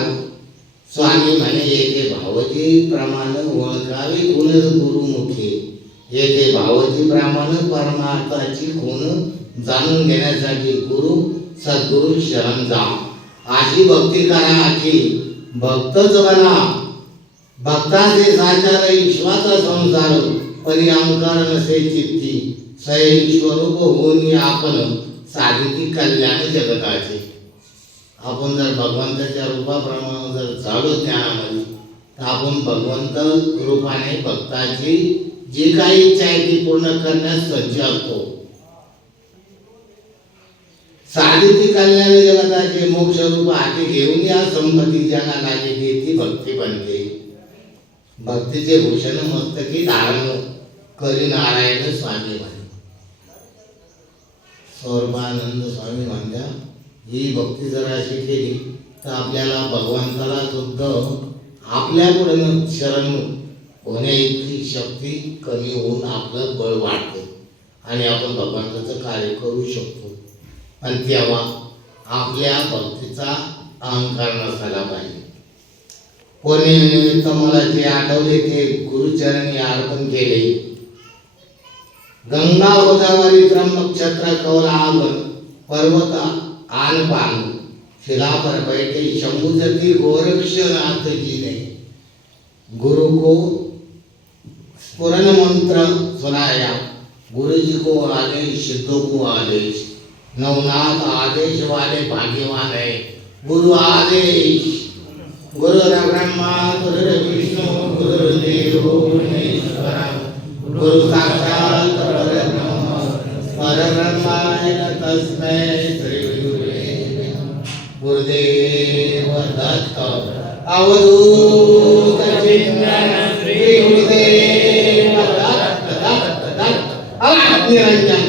स्वामी म्हणे येथे भावजी प्रमाण ओळखावी गुण गुरुमुखे. येथे भावजी प्रमाण परमार्थाची गुण जाणून घेण्यासाठी गुरु सद्गुरु शरण जा. अशी भक्ती करा की भक्तच बना. भक्ताचे साचार ईश्वराचा संसार परी अहंकार नसे चित्ती सै स्वरूप होऊन आपण साधिती कल्याण जगताचे. आपण जर भगवंताच्या रूपाप्रमाणे जर झालो ज्ञानामध्ये तर आपण भगवंत रूपाने भक्ताची जी काही इच्छा आहे ती पूर्ण करण्यास सज्ज असतो. साधिती कल्याण जगताचे मोक्ष रूप हाती घेऊन या संपत्ती ज्याला लागेल ती भक्ती बनते. भक्तीचे भूषण मस्तकी धारण करी नारायण स्वामी म्हणे. सौरभानंद स्वामी म्हणल्या ही भक्ती जर अशी केली तर आपल्याला भगवंताला सुद्धा आपल्या पुढे शरण होण्या इतकी शक्ती कमी होऊन आपलं बळ वाढते आणि आपण भगवंताचं कार्य करू शकतो. आणि तेव्हा आपल्या भक्तीचा अहंकार नसायला पाहिजे. कोणी निमित्त मला जे आठवले ते गुरुचरणी अर्पण केले. गंगा गोदावरी त्र्यंबक छत्र कौलाब पर्वत आन पान शिला पर बैठे शंभुजती गोरक्षनाथ जी ने गुरु को स्फुरन मंत्र सुनाया. गुरु जी को आदेश सिद्धों को आदेश. नवनाथ आदेश वाले भाग्यवान है. गुरु आदेश. गुरु ब्रह्मा गुरु विष्णु गुरुदेव महेश्वरा गुरु साक्षात परब्रह्माय तस्मै श्री गुरुदेव दत्त. अवधूत चिंतन श्री गुरुदेव दत्त दत्त दत्त. निरंजन